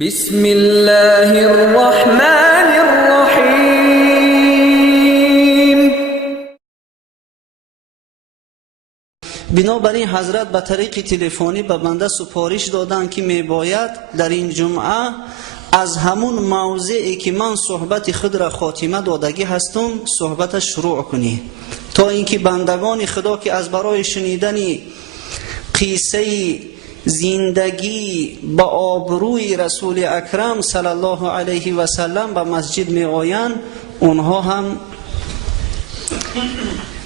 بسم الله الرحمن الرحیم. بنابراین حضرت به طریق تلفنی به بنده سپارش دادند که میباید در این جمعه از همون موضعی که من صحبت خود را خاتمه دادگی هستم صحبت شروع کنی، تا اینکه بندگان خدا که از برای شنیدن قصه زندگی با آبروی رسول اکرم صلی الله علیه و سلم به مسجد می آیند، اونها هم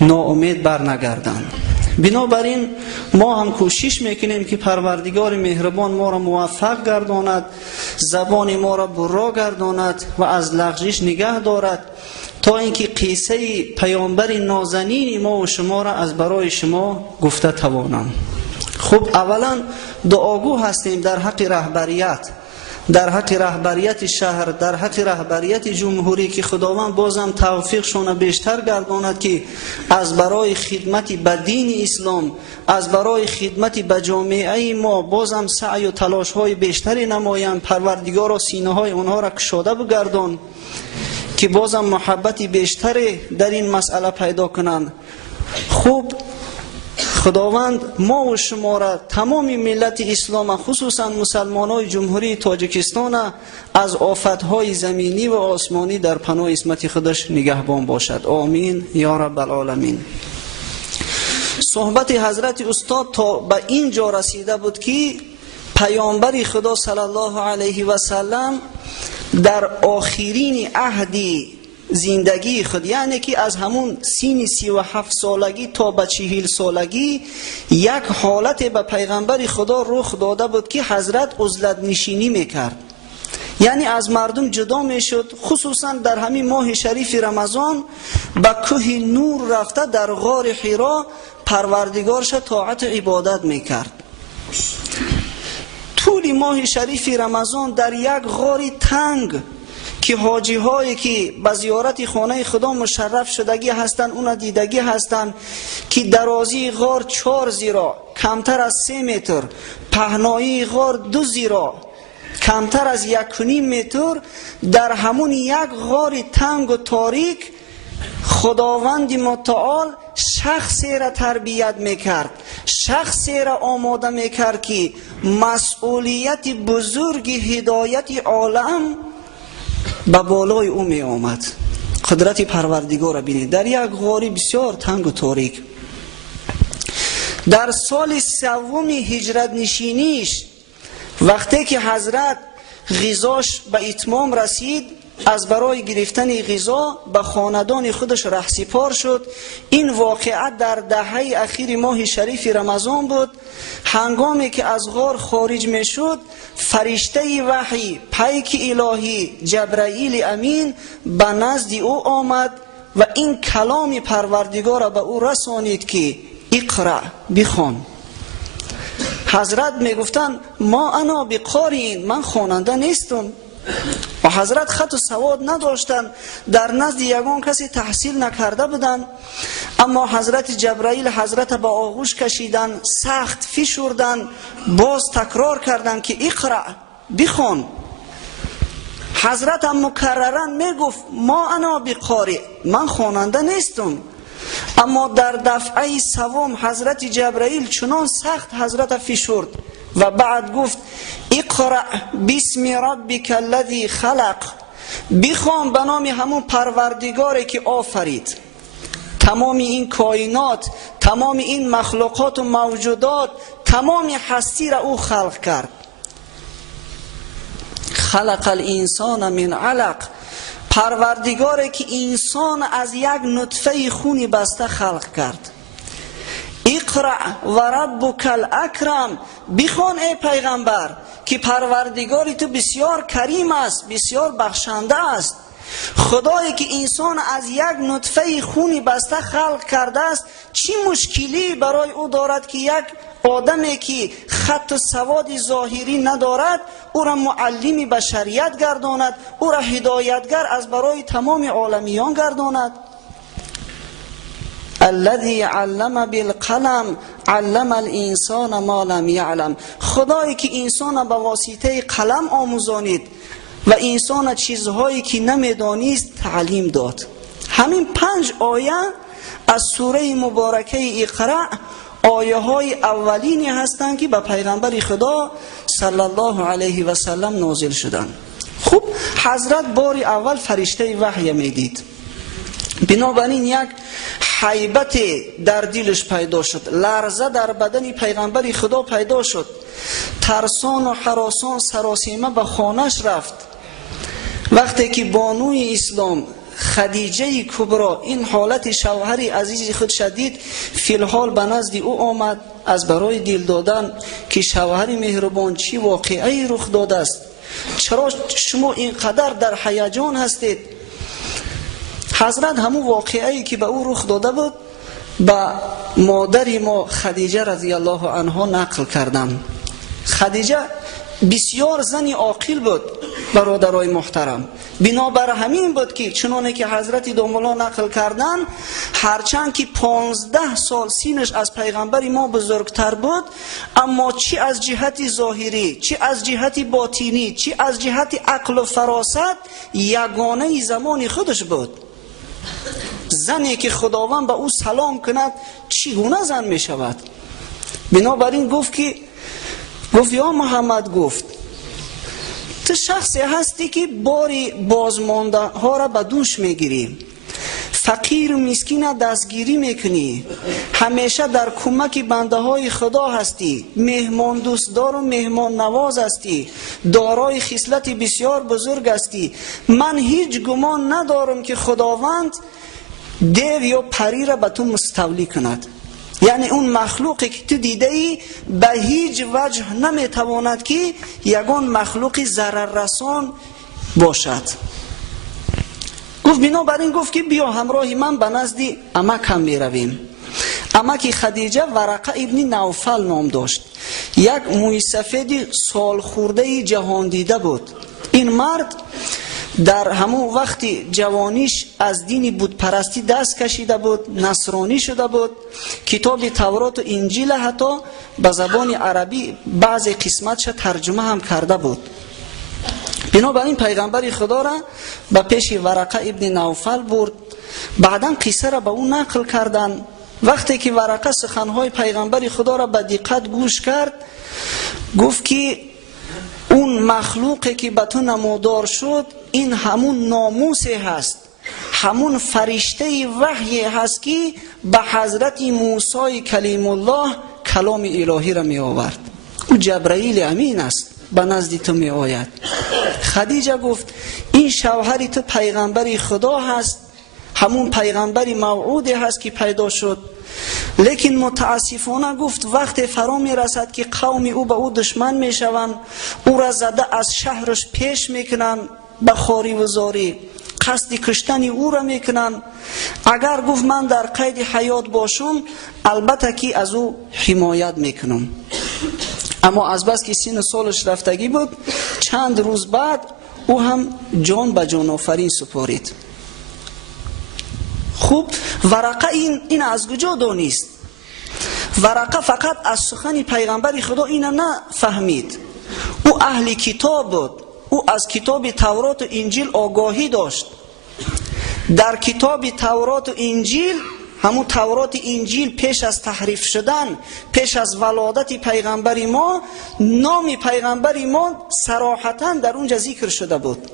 ناامید برنگردند. بنابراین ما هم کوشش میکنیم که پروردگار مهربان ما را موفق گرداند، زبان ما را برا گرداند و از لغزش نگه دارد، تا اینکه قصه پیامبر نازنین ما و شما را از برای شما گفته توانم. خب اولا دعاگو هستیم در حق رهبریت، در حق رهبریت شهر، در حق رهبریت جمهوری که خداوند بازم توفیقشون بیشتر گرداند که از برای خدمت به دین اسلام، از برای خدمت به جامعه ما بازم سعی و تلاش های بیشتری نمایند. پروردگار و سینه های اونها را کشاده بگردان که بازم محبت بیشتری در این مسئله پیدا کنند. خب خداوند ما و شما را، تمام ملت اسلام خصوصا مسلمانای جمهوری تاجیکستان از آفتهای زمینی و آسمانی در پناه عصمت خودش نگهبان باشد. آمین یا رب العالمین. صحبت حضرت استاد تا به اینجا رسیده بود که پیامبر خدا صلی الله علیه و سلم در آخرین عهدی زندگی خود، یعنی که از همون سین 37 سالگی تا به 40 سالگی یک حالت به پیغمبر خدا رخ داده بود که حضرت عزلت نشینی میکرد، یعنی از مردم جدا میشد. خصوصا در همین ماه شریف رمضان به کوه نور رفته در غار حرا پروردگارش طاعت عبادت میکرد. طول ماه شریف رمضان در یک غار تنگ که حاجی هایی که به زیارت خانه خدا مشرف شدگی هستند اون دیدگی هستند که درازی غار 4 زیرا کمتر از 3 متر، پهنایی غار 2 زیرا کمتر از 1.5 متر، در همون یک غار تنگ و تاریک خداوند متعال شخصی را تربیت میکرد، شخصی را آماده میکرد که مسئولیت بزرگ هدایت عالم به بالای او می آمد. قدرت پروردگار را بینید در یک غاری بسیار تنگ و تاریک. در سال 3 هجرت نشینیش وقتی که حضرت غذاش به اتمام رسید، از برای گرفتن غذا به خاندان خودش رهسپار شد. این واقعه در دهه اخیر ماه شریف رمضان بود. هنگامی که از غار خارج می شد، فرشته وحی پیک الهی جبرائیل امین به نزد او آمد و این کلام پروردگار را به او رسانید که اقرأ، بخوان. حضرت می گفتن ما انا بقارئین، من خواننده نیستم. و حضرت خط و سواد نداشتن، در نزد یگان کسی تحصیل نکرده بودن. اما حضرت جبرائیل حضرت به آغوش کشیدن، سخت فشردن، باز تکرار کردن که اقرأ، بخوان. حضرت هم مکررن میگفت ما انا بقارئ، من خواننده نیستم. اما در دفعه سوم حضرت جبرائیل چنان سخت حضرت فشرد و بعد گفت اقرأ بسم ربک الذی خلق، بخوان به نام همون پروردگاری که آفرید. تمام این کائنات، تمام این مخلوقات و موجودات، تمام هستی را او خلق کرد. خلق الانسان من علق، پروردگاری که انسان از یک نطفه خونی بسته خلق کرد. اقرأ و ربک الاکرم، بخوان ای پیغمبر که پروردگاری تو بسیار کریم است، بسیار بخشنده است. خدایی که انسان از یک نطفه خونی بسته خلق کرده است، چی مشکلی برای او دارد که یک آدمی که خط و سواد ظاهری ندارد او را معلم بشریت گرداند، او را هدایتگر از برای تمام عالمیان گرداند؟ الذي علم بالقلم علم الانسان ما لم یعلم. خدایی که انسان به واسطه قلم آموزانید و انسان چیزهایی که نمیدانست تعلیم داد. همین 5 آیه از سوره مبارکه اقرا آیه های اولینی هستند که به پیغمبر خدا صلی الله علیه و سلم نازل شدند. خب حضرت بار اول فرشته وحی میدید، بنابراین یک هیبت در دلش پیدا شد، لرزه در بدن پیغمبر خدا پیدا شد، ترسان و هراسان سراسیمه به خانهش رفت. وقتی که بانوی اسلام خدیجه کبرا این حالت شوهر عزیز خود شدید، فی الحال به نزد او آمد از برای دل دادن که شوهر مهربان چی واقعی رخ داده است، چرا شما اینقدر در هیجان هستید. حضرت همون واقعی که به او رخ داده بود به مادر ما خدیجه رضی الله عنها نقل کردند. خدیجه بسیار زنی عاقل بود برادرای محترم، بنابر همین بود که چنانه که حضرت دوملا نقل کردن، هرچند که 15 سال سینش از پیغمبر ما بزرگتر بود، اما چی از جهت ظاهری، چی از جهت باطینی، چی از جهت عقل و فراست یگانه زمان خودش بود. زنی که خداوند به او سلام کند چگونه زن می شود؟ بنابراین گفت یا محمد، گفت تو شخصی هستی که باری بازمانده ها را به دوش میگیری، فقیر و مسکین دستگیری میکنی، همیشه در کمک بنده های خدا هستی، مهمان دوستدار و مهمان نواز هستی، دارای خصلت بسیار بزرگ هستی. من هیچ گمان ندارم که خداوند دیو یا پری را به تو مستولی کند. یعنی اون مخلوقی که تو دیده ای به هیچ وجه نمیتواند که یگان مخلوق ضرر رسان باشد. گفت بنابراین گفت که بیا همراه من به نزد عمکم میرویم. عمک خدیجه ورقه ابن نوفل نام داشت، یک موی سفید سال خورده جهان دیده بود. این مرد در همون وقتی جوانیش از دین بت پرستی دست کشیده بود، نصرانی شده بود، کتاب تورات و انجیل حتی به زبان عربی بعض قسمتش ترجمه هم کرده بود. بنابراین پیغمبر خدا را به پیش ورقه ابن نوفل برد. بعدا قصه را به اون نقل کردن. وقتی که ورقه سخنهای پیغمبر خدا را به دقت گوش کرد، گفت که اون مخلوقی که به تو نمودار شد این همون ناموسی هست، همون فرشته وحی هست که به حضرت موسی کلیم الله کلام الهی را می آورد. او جبرائیل امین است، به نزد تو می آید. خدیجه گفت این شوهر تو پیغمبر خدا هست، همون پیغمبر موعود هست که پیدا شد. لیکن متاسفانه گفت وقت فرا می رسد که قوم او به او دشمن می شوند، او را زده از شهرش پیش می کنند به خواری و زاری، قصد کشتن او را می کنند. اگر گفت من در قید حیات باشم البته که از او حمایت می کنم. اما از بس که سن سالش رفتگی بود، چند روز بعد او هم جان به جان آفرین سپارید. خوب ورقه این از کجا دانست؟ ورقه فقط از سخن پیغمبر خدا اینو نفهمید. او اهل کتاب بود، او از کتاب تورات و انجیل آگاهی داشت. در کتاب تورات و انجیل، همون تورات انجیل پیش از تحریف شدن، پیش از ولادت پیغمبر ما، نام پیغمبر ما صراحتاً در اونجا ذکر شده بود.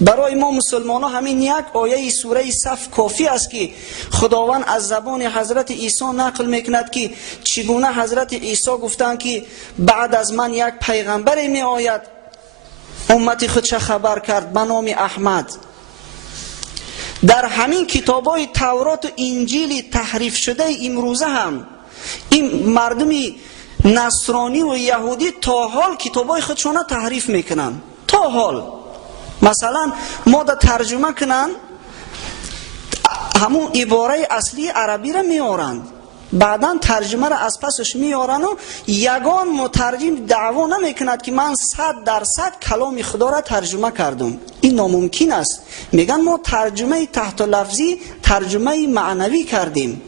برای ما مسلمان ها همین یک آیه سوره صف کافی است که خداوند از زبان حضرت عیسی نقل میکند که چگونه حضرت عیسی گفتند که بعد از من یک پیغمبر می آید، امت خود چه خبر کرد به نام احمد. در همین کتابای تورات و انجیل تحریف شده امروزه هم این مردم نصرانی و یهودی تا حال کتابای خودشون تحریف میکنن. تا حال مثلا ما دا ترجمه کنن همون عباره اصلی عربی را میارند، بعدا ترجمه را از پسش میارن و یگان مترجم دعوا نمیکند که من 100% کلام خدا را ترجمه کردم. این ناممکن است. میگن ما ترجمه تحت لفظی، ترجمه معنوی کردیم.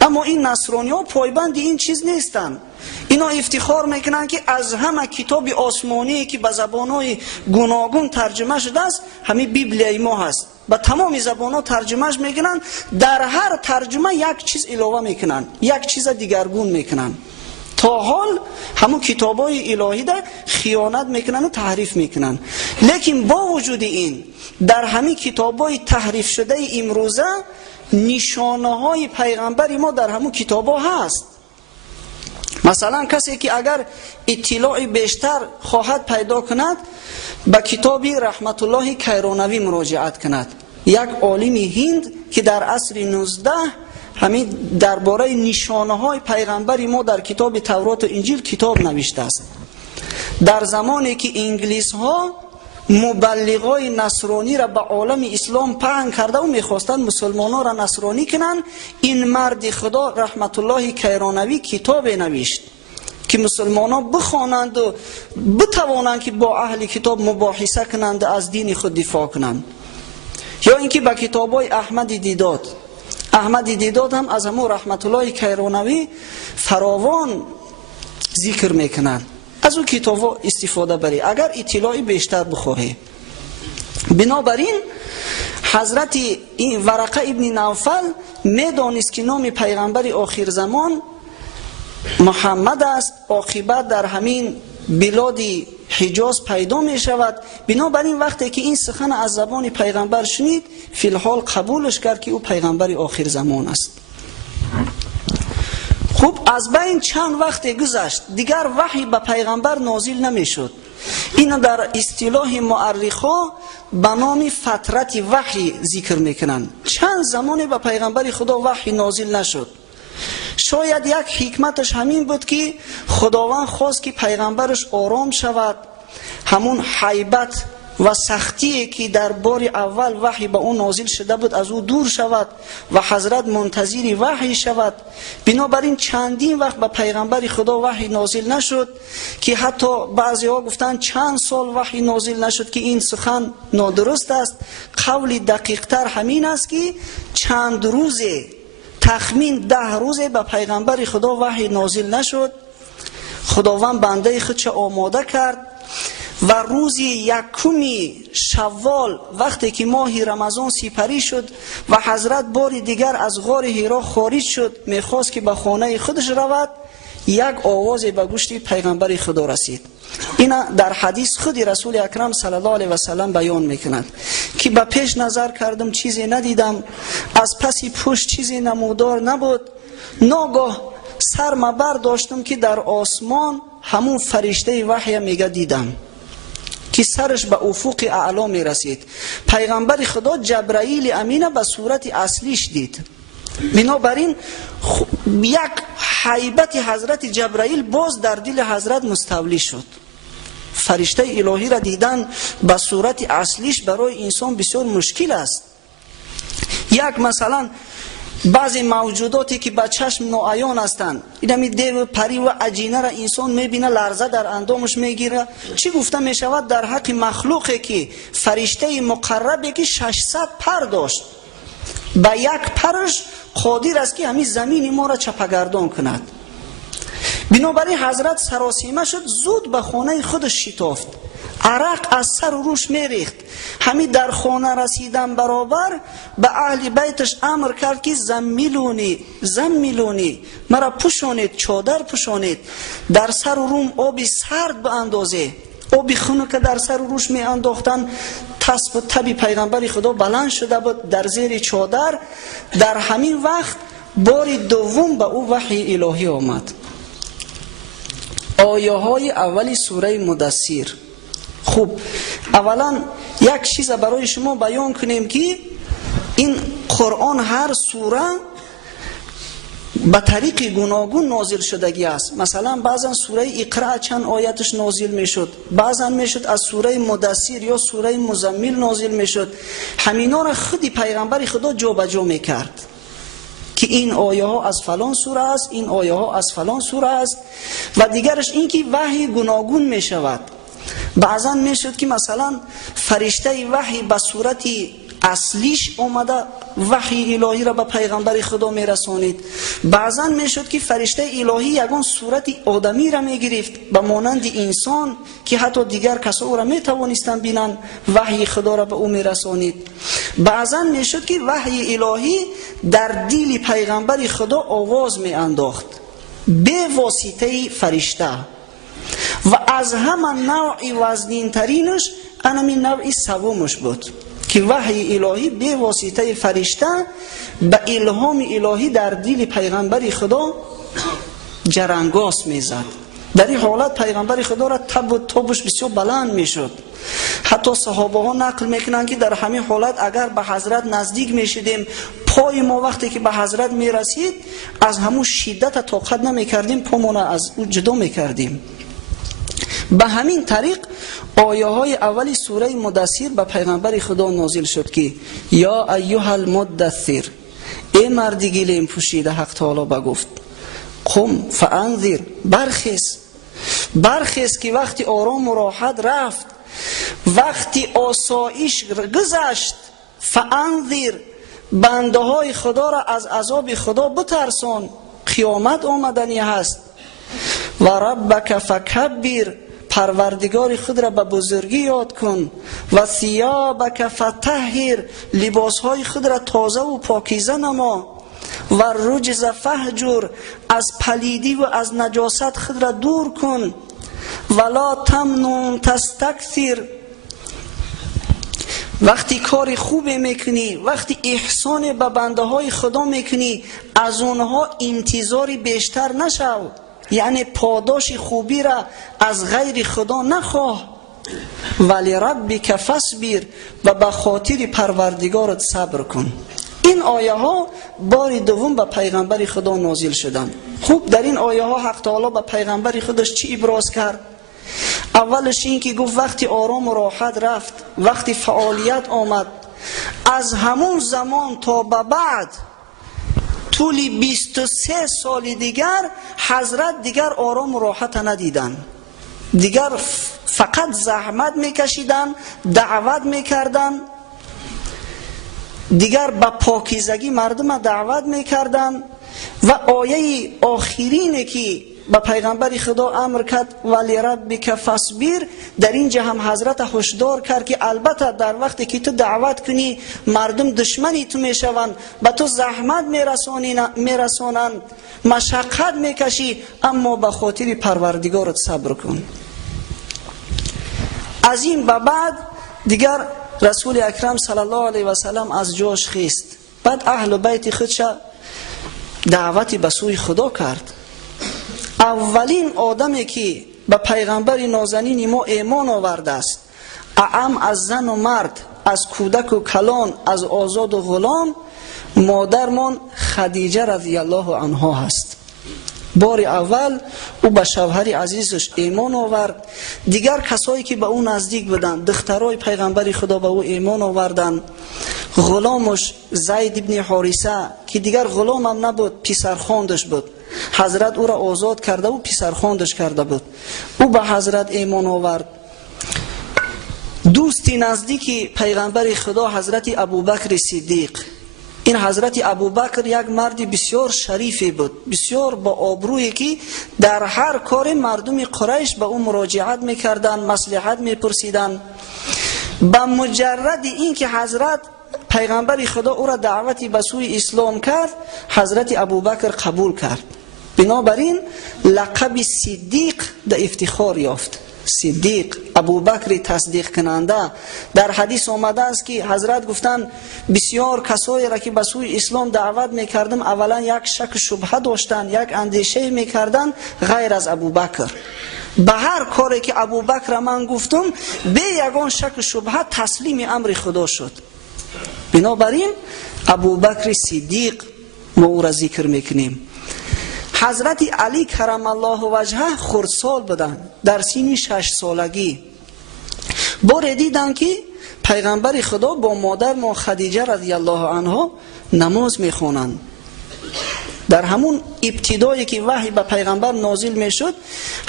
اما این نصرانی ها پایبند این چیز نیستن. اینا افتخار میکنن که از همه کتاب آسمانی که به زبانهای گوناگون ترجمه شده است همین بیبلیای ما هست. به تمام زبانها ترجمهش میکنن، در هر ترجمه یک چیز علاوه میکنن، یک چیز دیگرگون میکنن. تا حال همون کتابای الهی ده خیانت میکنن و تحریف میکنن. لیکن با وجود این در همین کتابای تحریف شده امروزه نشانه های پیغمبر ما در همون کتابا هست. مثلا کسی که اگر اطلاع بیشتر خواهد پیدا کند به کتاب رحمت الله کیرانوی مراجعت کند، یک عالم هند که در عصر 19 همین درباره نشانه های پیغمبر ما در کتاب تورات و انجیل کتاب نوشته است. در زمانی که انگلیس ها مبلغای نصرانی را به عالم اسلام پهن کرده و میخواستند مسلمانان را نصرانی کنند، این مرد خدا رحمت الله کیرانوی کتاب نوشت که مسلمانان بخوانند و بتوانند که با اهل کتاب مباحثه کنند، از دین خود دفاع کنند. یا اینکه با کتابای احمد دیداد هم از همون رحمت الله کیرانوی فراوان ذکر میکنند. از اون کتاب استفاده بری اگر اطلاعی بیشتر بخواهی. بنابراین حضرت این ورقه ابن نوفل میدانست که نام پیغمبر آخر زمان محمد است، عاقبت در همین بلاد حجاز پیدا می شود. بنابراین وقتی که این سخن از زبان پیغمبر شنید فی الحال قبولش کرد که او پیغمبر آخر زمان است. خوب، از بین چند وقت گذشت دیگر وحی به پیغمبر نازل نمی شد. این در اصطلاح مورخا به نام فترت وحی ذکر میکنند. چند زمانی به پیغمبر خدا وحی نازل نشد. شاید یک حکمتش همین بود که خداوند خواست که پیغمبرش آرام شود، همون حیبت و سختی که در بار اول وحی به اون نازل شده بود از او دور شود و حضرت منتظر وحی شود. بنابراین چندین وقت به پیغمبر خدا وحی نازل نشد که حتی بعضی ها گفتن چند سال وحی نازل نشد که این سخن نادرست است. قول دقیق تر همین است که چند روزه، تخمین 10 روزه به پیغمبر خدا وحی نازل نشد. خداوند بنده خودش آماده کرد و روز 1 شوال وقتی که ماه رمضان سپری شد و حضرت بار دیگر از غار حرا خارج شد، میخواست که به خانه خودش رود، یک آواز به گوش پیغمبر خدا رسید. اینا در حدیث خود رسول اکرم صلی الله علیه و سلم بیان میکنند که به پیش نظر کردم چیزی ندیدم، از پسی پشت چیزی نمودار نبود. ناگاه سرم برداشتم که در آسمان همون فرشته وحی میگه دیدم که سرش به افق اعلا می رسید. پیغمبر خدا جبرائیل امینه به صورت اصلیش دید. بنابراین یک حیبت حضرت جبرائیل باز در دل حضرت مستولی شد. فرشته الهی را دیدن به صورت اصلیش برای انسان بسیار مشکل است. یک مثلا بعضی موجوداتی که به چشم ناعیان هستند، اینمی دیو، پری و عجینه را انسان میبینه لرزه در اندامش میگیره. چی گفته میشود در حق مخلوقی که فرشته مقربی که 600 پر داشت، به یک پرش قادر است که همین زمین ما را چپگردان کند. بنابراین حضرت سراسیمه شد، زود به خانه خودش شتافت، عرق از سر و روش میریخت. همین در خانه رسیدن برابر به اهل بیتش امر کرد که زمیلونی مرا پوشانید، چادر پوشانید، در سر و روم آبی سرد به اندازه آبی خونو که در سر و روش می انداختن. تسب و تبی پیغمبر خدا بلند شده بود در زیر چادر. در همین وقت بار دوم به او وحی الهی آمد. آیه های اولی سوره مدثر. خوب، اولا یک چیز برای شما بیان کنیم که این قرآن هر سوره به طریق گوناگون نازل شدگی است. مثلا بعضا سوره اقرا چند آیتش نازل میشد، بعضا میشد از سوره مدثر یا سوره مزمل نازل میشد. همینا را خودی پیغمبر خدا جا به جا میکرد که این آیه ها از فلان سوره است، این آیه ها از فلان سوره است. و دیگرش این که وحی گوناگون می شود. بعضا می شد که مثلا فرشته وحی به صورتی اصلیش اومده وحی الهی را به پیغمبر خدا می رسانید. بعضا می شد که فرشته الهی یگان صورت آدمی را می گرفت به مانند انسان که حتی دیگر کسا او را می توانستند بینن، وحی خدا را به او می رسانید. بعضا می شد که وحی الهی در دل پیغمبر خدا آواز می انداخت به واسطه فرشته. و از همه نوع وزنین ترینش همین نوع سومش بود که وحی الهی به واسطه فرشته به الهام الهی در دل پیغمبر خدا جرنگاس میزد. در این حالت پیغمبر خدا را تب و تابش بسیار بلند میشد. حتی صحابه ها نقل میکنن که در همین حالت اگر به حضرت نزدیک میشدیم، پای ما وقتی که به حضرت میرسید از همون شدت طاقت نمیکردیم، پامون از او جدا میکردیم. به همین طریق آیه های اولی سوره مدثر به پیغمبر خدا نازل شد که یا ایها المدثر، ای مرد گلیم پوشیده، حق تعالی بگفت قم فانذر، برخیز که وقتی آرام و راحت رفت، وقتی آسایش گذشت، فانذر، بنده های خدا را از عذاب خدا بترسان، قیامت آمدنی هست. و ربک فکبر، پروردگار خود را به بزرگی یاد کن. و ثیابک فطهر، لباسهای خود را تازه و پاکیزه نما. و رجز فهجر، از پلیدی و از نجاست خود را دور کن. ولا تمنن تستکثر، وقتی کار خوب میکنی، وقتی احسان به بنده های خدا میکنی، از اونها انتظاری بیشتر نشو، یعنی پاداش خوبی را از غیر خدا نخواه. ولی ربک فاصبر، و به خاطر پروردگارت صبر کن. این آیه ها بار دوم به پیغمبر خدا نازل شدند. خوب، در این آیه ها حق تعالی به پیغمبر خودش چی ابراز کرد؟ اولش این که گفت وقتی آرام و راحت رفت، وقتی فعالیت آمد، از همون زمان تا به بعد طول 23 سال دیگر حضرت دیگر آرام و راحت ندیدن. دیگر فقط زحمت میکشیدن، دعوت میکردن، دیگر به پاکیزگی مردم دعوت میکردن. و آیه آخرینه که به پیغمبر خدا امر کرد ولی ربک فاصبر، در اینجا هم حضرت هشدار کرد که البته در وقتی که تو دعوت کنی مردم دشمنی تو میشوند، به تو زحمت میرسانند، مشقت میکشی، اما به خاطر پروردگارت صبر کن. از این به بعد دیگر رسول اکرم صلی الله علیه و سلم از جاش خیست. بعد اهل بیت خودش دعوتی به سوی خدا کرد. اولین آدمی که به پیغمبر نازنین ما ایمان آورده است، اعم از زن و مرد، از کودک و کلان، از آزاد و غلام، مادرمان خدیجه رضی الله عنها هست. بار اول او به شوهر عزیزش ایمان آورد. دیگر کسایی که به او نزدیک بودند، دخترای پیغمبر خدا به او ایمان آوردند. غلامش زید ابن حارثه که دیگر غلام هم نبود، پسرخواندش بود، حضرت او را آزاد کرده و پسرخواندش کرده بود، او به حضرت ایمان آورد. دوستی نزدیک پیغمبر خدا حضرت ابوبکر صدیق، این حضرت ابوبکر یک مرد بسیار شریفی بود، بسیار با آبرویی که در هر کار مردم قریش به او مراجعت میکردند، مصلحت میپرسیدند. به مجرد این که حضرت پیغمبر خدا او را دعوتی به سوی اسلام کرد، حضرت ابوبکر قبول کرد. بنابراین لقب صدیق در افتخار یافت. صدیق، ابوبکر تصدیق کننده. در حدیث آمده است که حضرت گفتند بسیار کسایی را که به سوی اسلام دعوت میکردم اولا یک شک شبهه داشتند، یک اندیشه میکردند، غیر از ابوبکر. به هر کاری که ابوبکر من گفتم به یگان شک شبهه تسلیم امر خدا شد. بنابراین ابوبکر صدیق ما او را ذکر میکنیم. حضرت علی کرم الله وجهه خردسال بودند، در سن 6 سالگی. بار دیدن که پیغمبر خدا با مادر ما خدیجه رضی الله عنها نماز میخوانند. در همون ابتدایی که وحی به پیغمبر نازل می شد،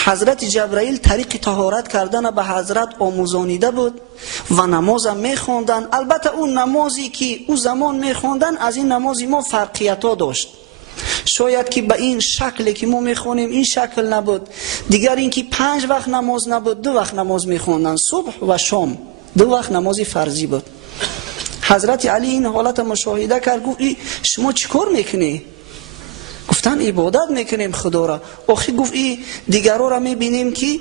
حضرت جبرائیل طریق طهارت کردن به حضرت آموزانیده بود و نماز هم می خوندن. البته اون نمازی که او زمان می خوندن از این نمازی ما فرقیت ها داشت. شاید که به این شکلی که ما میخونیم این شکل نبود. دیگر اینکه 5 وقت نماز نبود، 2 وقت نماز میخوندن، صبح و شام 2 وقت نمازی فرضی بود. حضرت علی این حالت مشاهده کرد، گفت شما چیکار میکنی؟ گفتن عبادت میکنیم خدا را. آخه گفت دیگرها را میبینیم که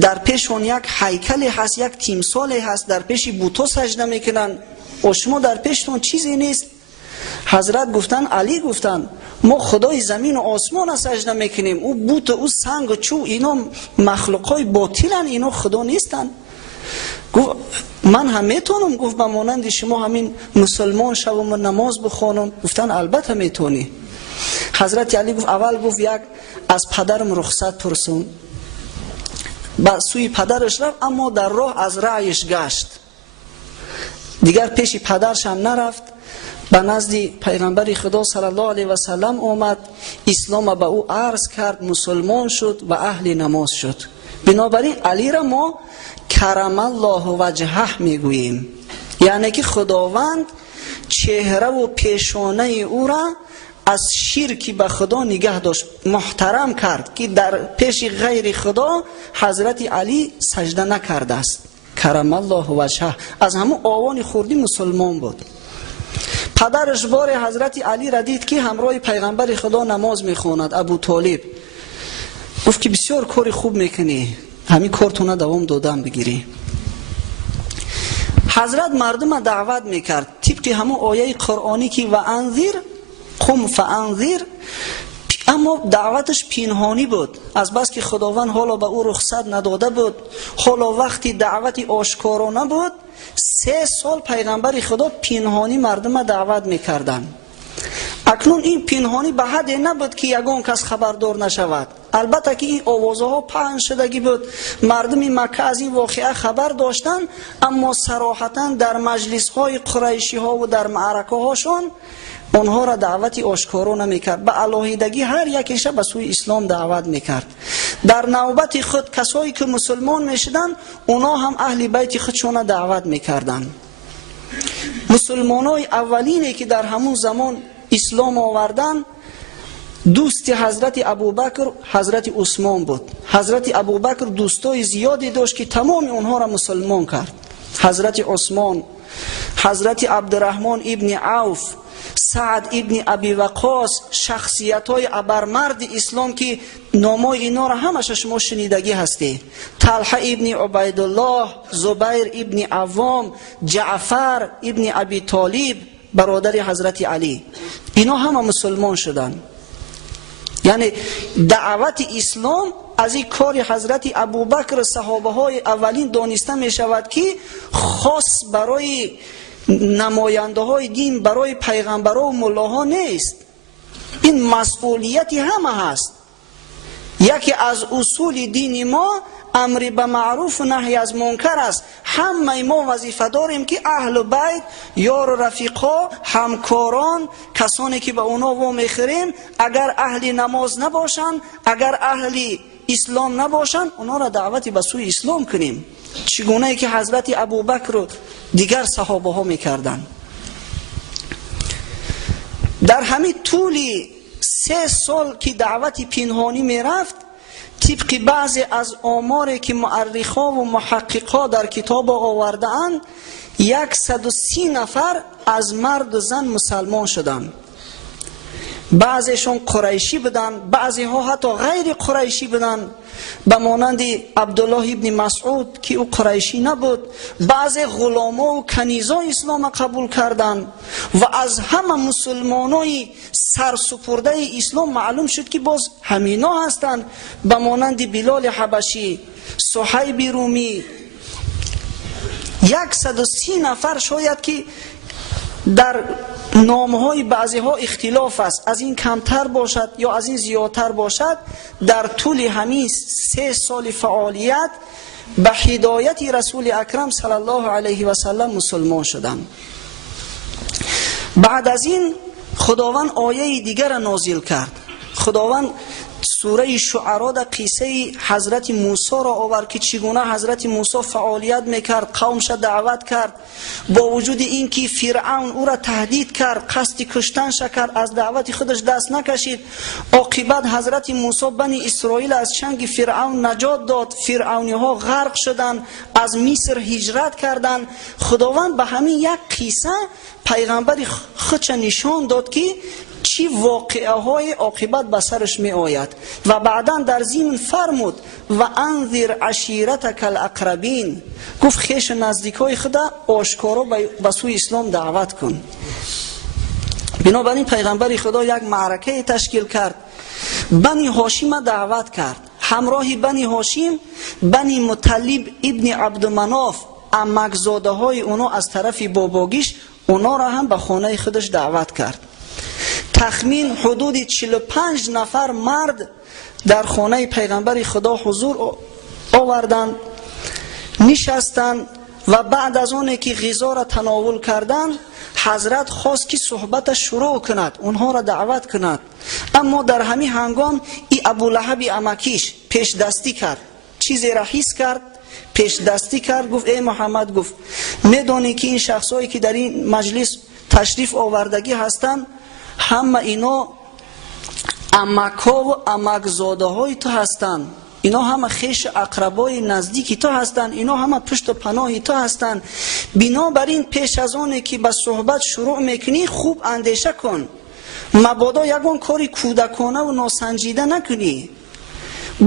در پیشون یک هیکلی هست، یک تیمثالی هست، در پیش بوتا سجده میکنن، و شما در پیشتون چیزی نیست. حضرت گفتن، علی گفتن ما خدای زمین و آسمان سجده میکنیم، او بوت و او سنگ و چوب اینا مخلوقای باطلن، اینا خدا نیستن. گفت من هم میتونم، گفت به مانند شما همین مسلمان شوم و نماز بخوانم؟ گفتن البته میتونی. حضرت علی گفت اول گفت یک از پدرم رخصت پرسون. با سوی پدرش رفت، اما در راه از رأیش گشت، دیگر پیش پدرش هم نرفت. به نزد پیغمبر خدا صلی الله علیه و سلم آمد، اسلام به او عرض کرد، مسلمان شد و اهل نماز شد. بنابراین علی را ما کرم الله وجهه میگوییم، یعنی که خداوند چهره و پیشانه او را از شرک به خدا نگه داشت، محترم کرد که در پیش غیر خدا حضرت علی سجده نکرده است. کرم الله وجهه، از همون آوان خوردی مسلمان بود. پدرش بار حضرت علی را دید که همراه پیغمبر خدا نماز میخواند، ابو طالب. گفت که بسیار کار خوب میکنی، همین کارتونه دوام دادن بگیری. حضرت مردم دعوت میکرد طبق همون آیه قرآنی که و انذیر قم فانذیر، اما دعوتش پنهانی بود، از بس که خداوند حالا به او رخصت نداده بود، حالا وقتی دعوت آشکارانه بود. 3 سال پیغمبر خدا پنهانی مردم دعوت میکردن. اکنون این پنهانی به حد نبود که یگان کس خبردار نشود. البته که این آوازها پهن شدگی بود، مردم مکه از این واقعه خبر داشتن، اما صراحتا در مجلس های قریشی ها و در معرکه هاشون اونها را دعوت آشکارا نمیکرد. به علاهیدگی هر یکیش به سوی اسلام دعوت میکرد. در نوبت خود کسایی که مسلمان میشدن، اونا هم اهل بیت خودشون دعوت میکردن. مسلمانای اولینی که در همون زمان اسلام آوردن، دوست حضرت ابوبکر حضرت عثمان بود. حضرت ابوبکر دوستای زیادی داشت که تمام اونها را مسلمان کرد. حضرت عثمان، حضرت عبدالرحمن ابن عوف، سعد ابن ابی وقاص، شخصیت‌های ابرمرد اسلام که نامای اینا را همش شما شنیدگی هستی. طلحه ابن عبیدالله، زبیر ابن عوام، جعفر ابن ابی طالب برادر حضرت علی، اینا همه مسلمان شدن. یعنی دعوت اسلام از این کار حضرت ابوبکر صحابه های اولین دانسته می شود که خاص برای نماینده های دین، برای پیغمبران و ملاها نیست. این مسئولیتی همه هست. یکی از اصول دین ما امر به معروف و نهی از منکر است. همه ما وظیفه داریم که اهل بیت، یار و رفیقا، همکاران، کسانی که به اونا وامیخوریم، اگر اهل نماز نباشن، اگر اهل اسلام نباشن، اونا را دعوتی به سوی اسلام کنیم، چگونه ای که حضرت ابوبکر و دیگر صحابه ها میکردن. در همین طول 3 سال که دعوت پنهانی میرفت، طبق بعضی از آماری که مؤرخا و محققا در کتاب آورده اند، 130 نفر از مرد و زن مسلمان شدند. بعضیشون قریشی بودن، بعضی ها حتی غیر قریشی بودن، به مانند عبدالله ابن مسعود که او قریشی نبود. بعضی غلاما و کنیزا اسلام قبول کردند و از همه مسلمانای سرسپرده اسلام معلوم شد که باز همینا هستند، به مانند بلال حبشی، صهیب رومی. 130 نفر، شاید که در نامهای بعضی ها اختلاف است، از این کمتر باشد یا از این زیادتر باشد، در طول همین 3 سال فعالیت به هدایت رسول اکرم صلی الله علیه و سلم مسلمان شدند. بعد از این خداوند آیه دیگر را نازل کرد. خداوند سوره شعرا در قصه حضرت موسی را آورد که چگونه حضرت موسی فعالیت میکرد، قومش دعوت کرد، با وجود اینکه فرعون او را تهدید کرد، قصد کشتنش کرد، از دعوت خودش دست نکشید. عاقبت حضرت موسی بنی اسرائیل از چنگ فرعون نجات داد، فرعونی ها غرق شدند، از مصر هجرت کردند. خداوند به همین یک قصه پیغمبر خودش نشان داد که چی واقعه های عاقبت به سرش می آید و بعدا در ضمن فرمود و انذر عشیرتک الاقربین، گفت خیش نزدیکای خدا آشکارا به سوی اسلام دعوت کن. بنابراین پیغمبر خدا یک معرکه تشکیل کرد، بنی هاشم دعوت کرد، همراه بنی هاشم بنی مطلب ابن عبدمناف عمکزاده های اونا از طرف باباگیش اونا را هم به خانه خودش دعوت کرد. تخمین حدود 45 نفر مرد در خانه پیغمبر خدا حضور آوردند، نشستند و بعد از اون که غذا را تناول کردند حضرت خواست که صحبت شروع کند، اونها را دعوت کند. اما در همین هنگام ای ابولهب عمکیش پیش دستی کرد، چیزی را حس کرد، پیش دستی کرد، گفت ای محمد، گفت میدونی که این شخصایی که در این مجلس تشریف آوردگی هستند همه اینا عمک‌ها و عمک‌زاده های تو هستند، اینا همه خیش اقربای نزدیکی تو هستند، اینا همه پشت و پناهی تو هستند. بنابراین پیش از آنه که به صحبت شروع میکنی خوب اندیشه کن، مبادا یگان کاری کودکانه و ناسنجیده نکنی.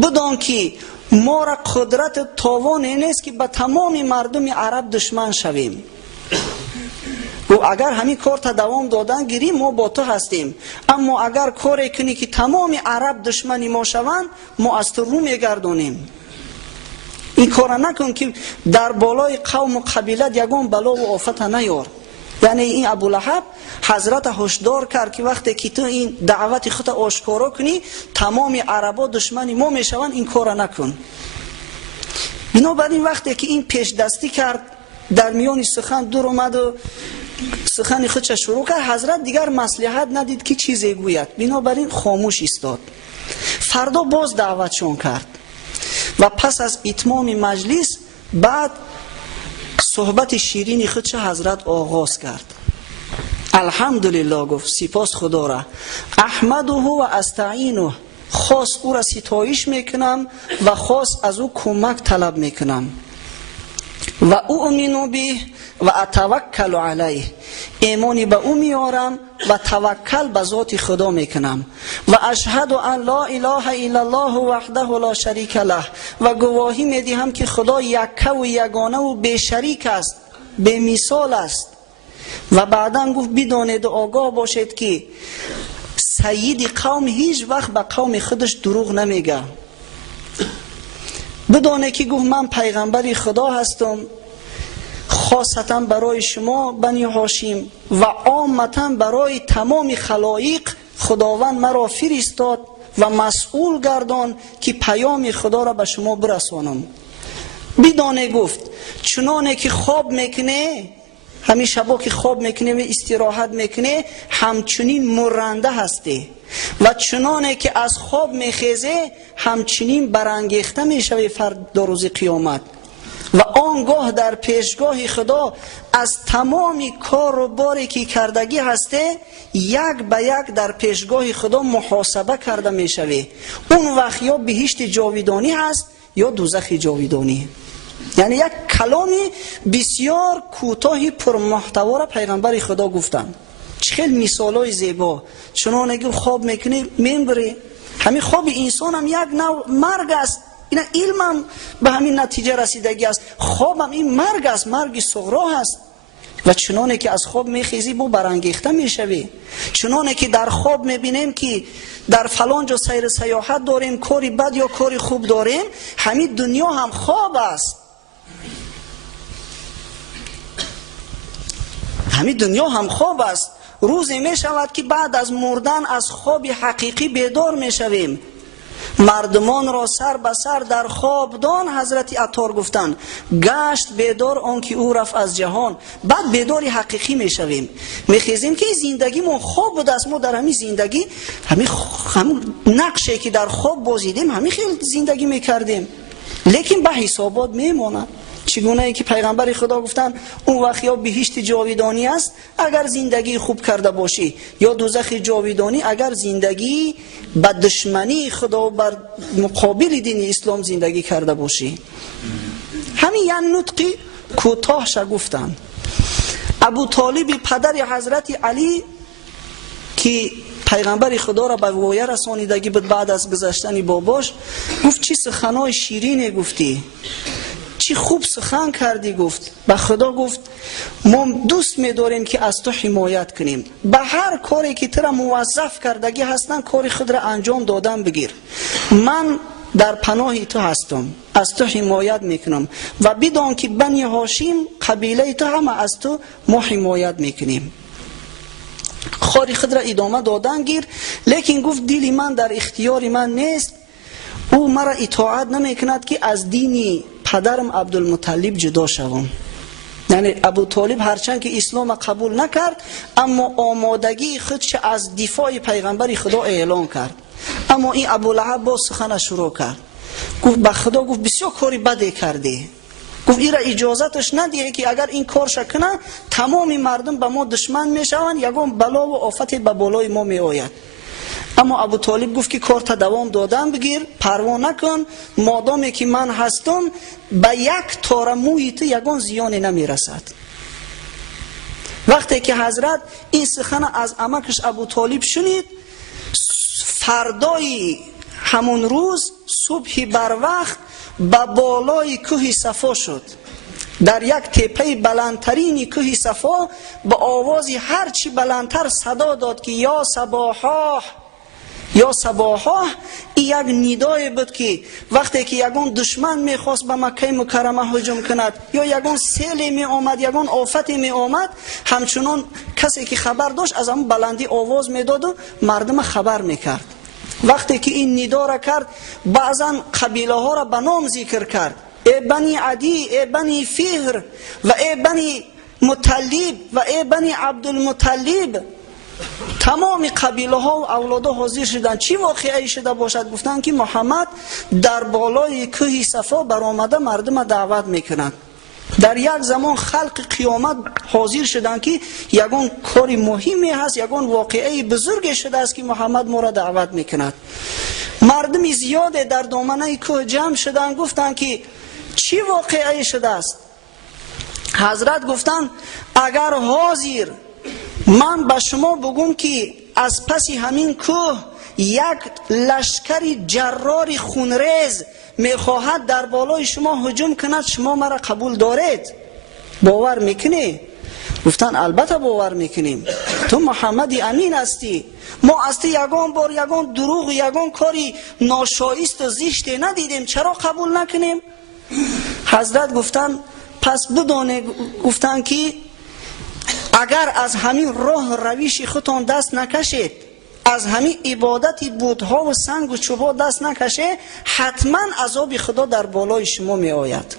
بدان که ما را قدرت تاوان نیست که به تمام مردم عرب دشمن شویم. و اگر همین کار تا دوام دادن گیری ما با تو هستیم، اما اگر کاری کنی که تمام عرب دشمنی ما شوند ما از تو رو میگردونیم. این کار نکن که در بالای قوم و قبیلت یگان بلا و آفت نیار. یعنی این ابولهب حضرت هشدار کرد که وقتی که تو این دعوت خود آشکارا کنی تمام عربا دشمنی ما میشوند، این کار نکن. بنابراین وقتی که این پیش دستی کرد در میان سخن دور اومد و سخن خودش شروع کرد، حضرت دیگر مصلحت ندید که چیزی گوید، بنابراین خاموش ایستاد. فردا باز دعوتشون کرد و پس از اتمام مجلس بعد صحبت شیرین خودش حضرت آغاز کرد. الحمدلله، گفت سپاس خدا را، احمده و استعینه، خاص او را ستایش میکنم و خاص از او کمک طلب میکنم. و اؤمن به و اتوکل علیه، ایمانی به او میارم و توکل به ذات خدا میکنم. و اشهد ان لا اله الا الله وحده لا شریک له، و گواهی میدهم که خدا یکه و یگانه و بی شریک است، بی مثال است. و بعدا گفت بدانید و آگاه باشید که سید قوم هیچ وقت به قوم خودش دروغ نمیگه. بدانه که گفت من پیغمبر خدا هستم، خاصتا برای شما بنی هاشم و عامتا برای تمام خلایق خداوند مرا فرستاد و مسئول گردان که پیام خدا را به شما برسانم. بدانه گفت چنانه که خواب میکنه، همین شبا که خواب میکنه و استراحت میکنه همچنین مرنده هستی، و چنانه که از خواب میخیزه همچنین برانگیخته میشوی فردا روز قیامت. و آنگاه در پیشگاه خدا از تمامی کار و باری که کردگی هسته یک به یک در پیشگاه خدا محاسبه کرده میشوی. اون وقت یا بهشت جاویدانی هست یا دوزخ جاویدانی. یعنی یک کلامی بسیار کوتاهی پر محتوا را پیغمبر خدا گفتن. خیلی مثالای زیبا. چنانه که خواب میکنی میبری، همین خواب انسان هم یک نوع مرگ است. این علمم به همین نتیجه رسیدگی است. خوابم این مرگ است، مرگ صغرا است. و چنانه که از خواب میخیزی با برانگیخته میشوی. چنانه که در خواب میبینیم که در فلان جا سیر سیاحت داریم، کاری بد یا کاری خوب داریم، همین دنیا هم خواب است. همین دنیا هم خواب است. روزی می شود که بعد از مردن از خواب حقیقی بیدار می شویم. مردمان را سر به سر در خوابدان حضرت عطار گفتند گشت بیدار آنکه او رفت از جهان. بعد بیداری حقیقی میشویم، میخیزیم که زندگی ما خواب بود است. ما در همین زندگی همین نقشی که در خواب بازیدیم همین خیلی زندگی میکردیم، لیکن به حسابات میماند. چگونه ای که پیغمبر خدا گفتن اون وقت یا بهشت جاویدانی است اگر زندگی خوب کرده باشی، یا دوزخ جاویدانی اگر زندگی به دشمنی خدا و بر مقابل دین اسلام زندگی کرده باشی. همین یعنی نطقی کوتاهش گفتن. ابو طالب پدر حضرت علی که پیغمبر خدا را به وایه رسانیدگی بود بعد از گذشتن باباش، گفت چی سخنای شیرینه گفتی، چی خوب سخن کردی. گفت به خدا گفت ما دوست می‌داریم که از تو حمایت کنیم، به هر کاری که تو را موظف کردگی هستن کار خود را انجام دادن بگیر، من در پناه تو هستم، از تو حمایت میکنم و بدان که بنی هاشم قبیله تو هم از تو ما حمایت میکنیم. کار خود را ادامه دادن گیر، لیکن گفت دل من در اختیار من نیست، او مرا اطاعت نمیکند که از دینی پدرم عبدالمطلب جدا شوم. یعنی ابو طالب هرچند که اسلام قبول نکرد اما آمادگی خودش از دفاع پیغمبر خدا اعلان کرد. اما این ابو لهب با سخن شروع کرد، گفت به خدا گفت بسیار کاری بدی کردی، گفت این را اجازتش ندیه که اگر این کارش کنه تمام مردم به ما دشمن میشوند، یگان بلا و آفت به بالای ما می آید. اما ابو طالب گفت که کارت دوام دادن بگیر، پروا نکن، مادامی که من هستم به یک تار موی تو یگان زیانی نمی رسد. وقتی که حضرت این سخن از عمکش ابو طالب شنید، فردای همون روز صبح بر وقت به بالای کوه صفا شد. در یک تپه بلندترین کوه صفا به آوازی هرچی بلندتر صدا داد که یا صباحا یا صباحا. این یک ندای بود که وقتی که یگان دشمن میخواست به مکه مکرمه هجوم کند یا یگان سیلی می آمد، یگان آفتی می آمد، همچنان کسی که خبر داشت از همون بلندی آواز میداد و مردم خبر میکرد. وقتی که این ندا را کرد بعضا قبیله ها را به نام ذکر کرد، ای بنی عدی، ای بنی فهر و ای بنی مطلب و ای بنی عبدالمطلب. تمام قبیله ها و اولاده حاضر شدند. چی واقعی شده باشد؟ گفتند که محمد در بالای کوه صفا برآمده مردم دعوت میکند. در یک زمان خلق قیامت حاضر شدند که یگان کاری مهمی هست، یگان واقعی بزرگ شده است که محمد ما را دعوت میکند. مردم زیاده در دامنه کوه جمع شدند، گفتند که چی واقعی شده است؟ حضرت گفتند اگر حاضر من به شما بگم که از پس همین کوه یک لشکری جرار خونریز میخواهد در بالای شما هجوم کند، شما مرا قبول دارید؟ باور میکنی؟ گفتن البته باور میکنیم، تو محمد امین هستی، ما از تو یگان بار یگان دروغ یگان کاری ناشایست و زشت ندیدیم، چرا قبول نکنیم؟ حضرت گفتن پس بدانه، گفتن که اگر از همین راه رویش خودتان دست نکشید، از همین عبادت بودها و سنگ و چوبا دست نکشه، حتما عذاب خدا در بالای شما می آید.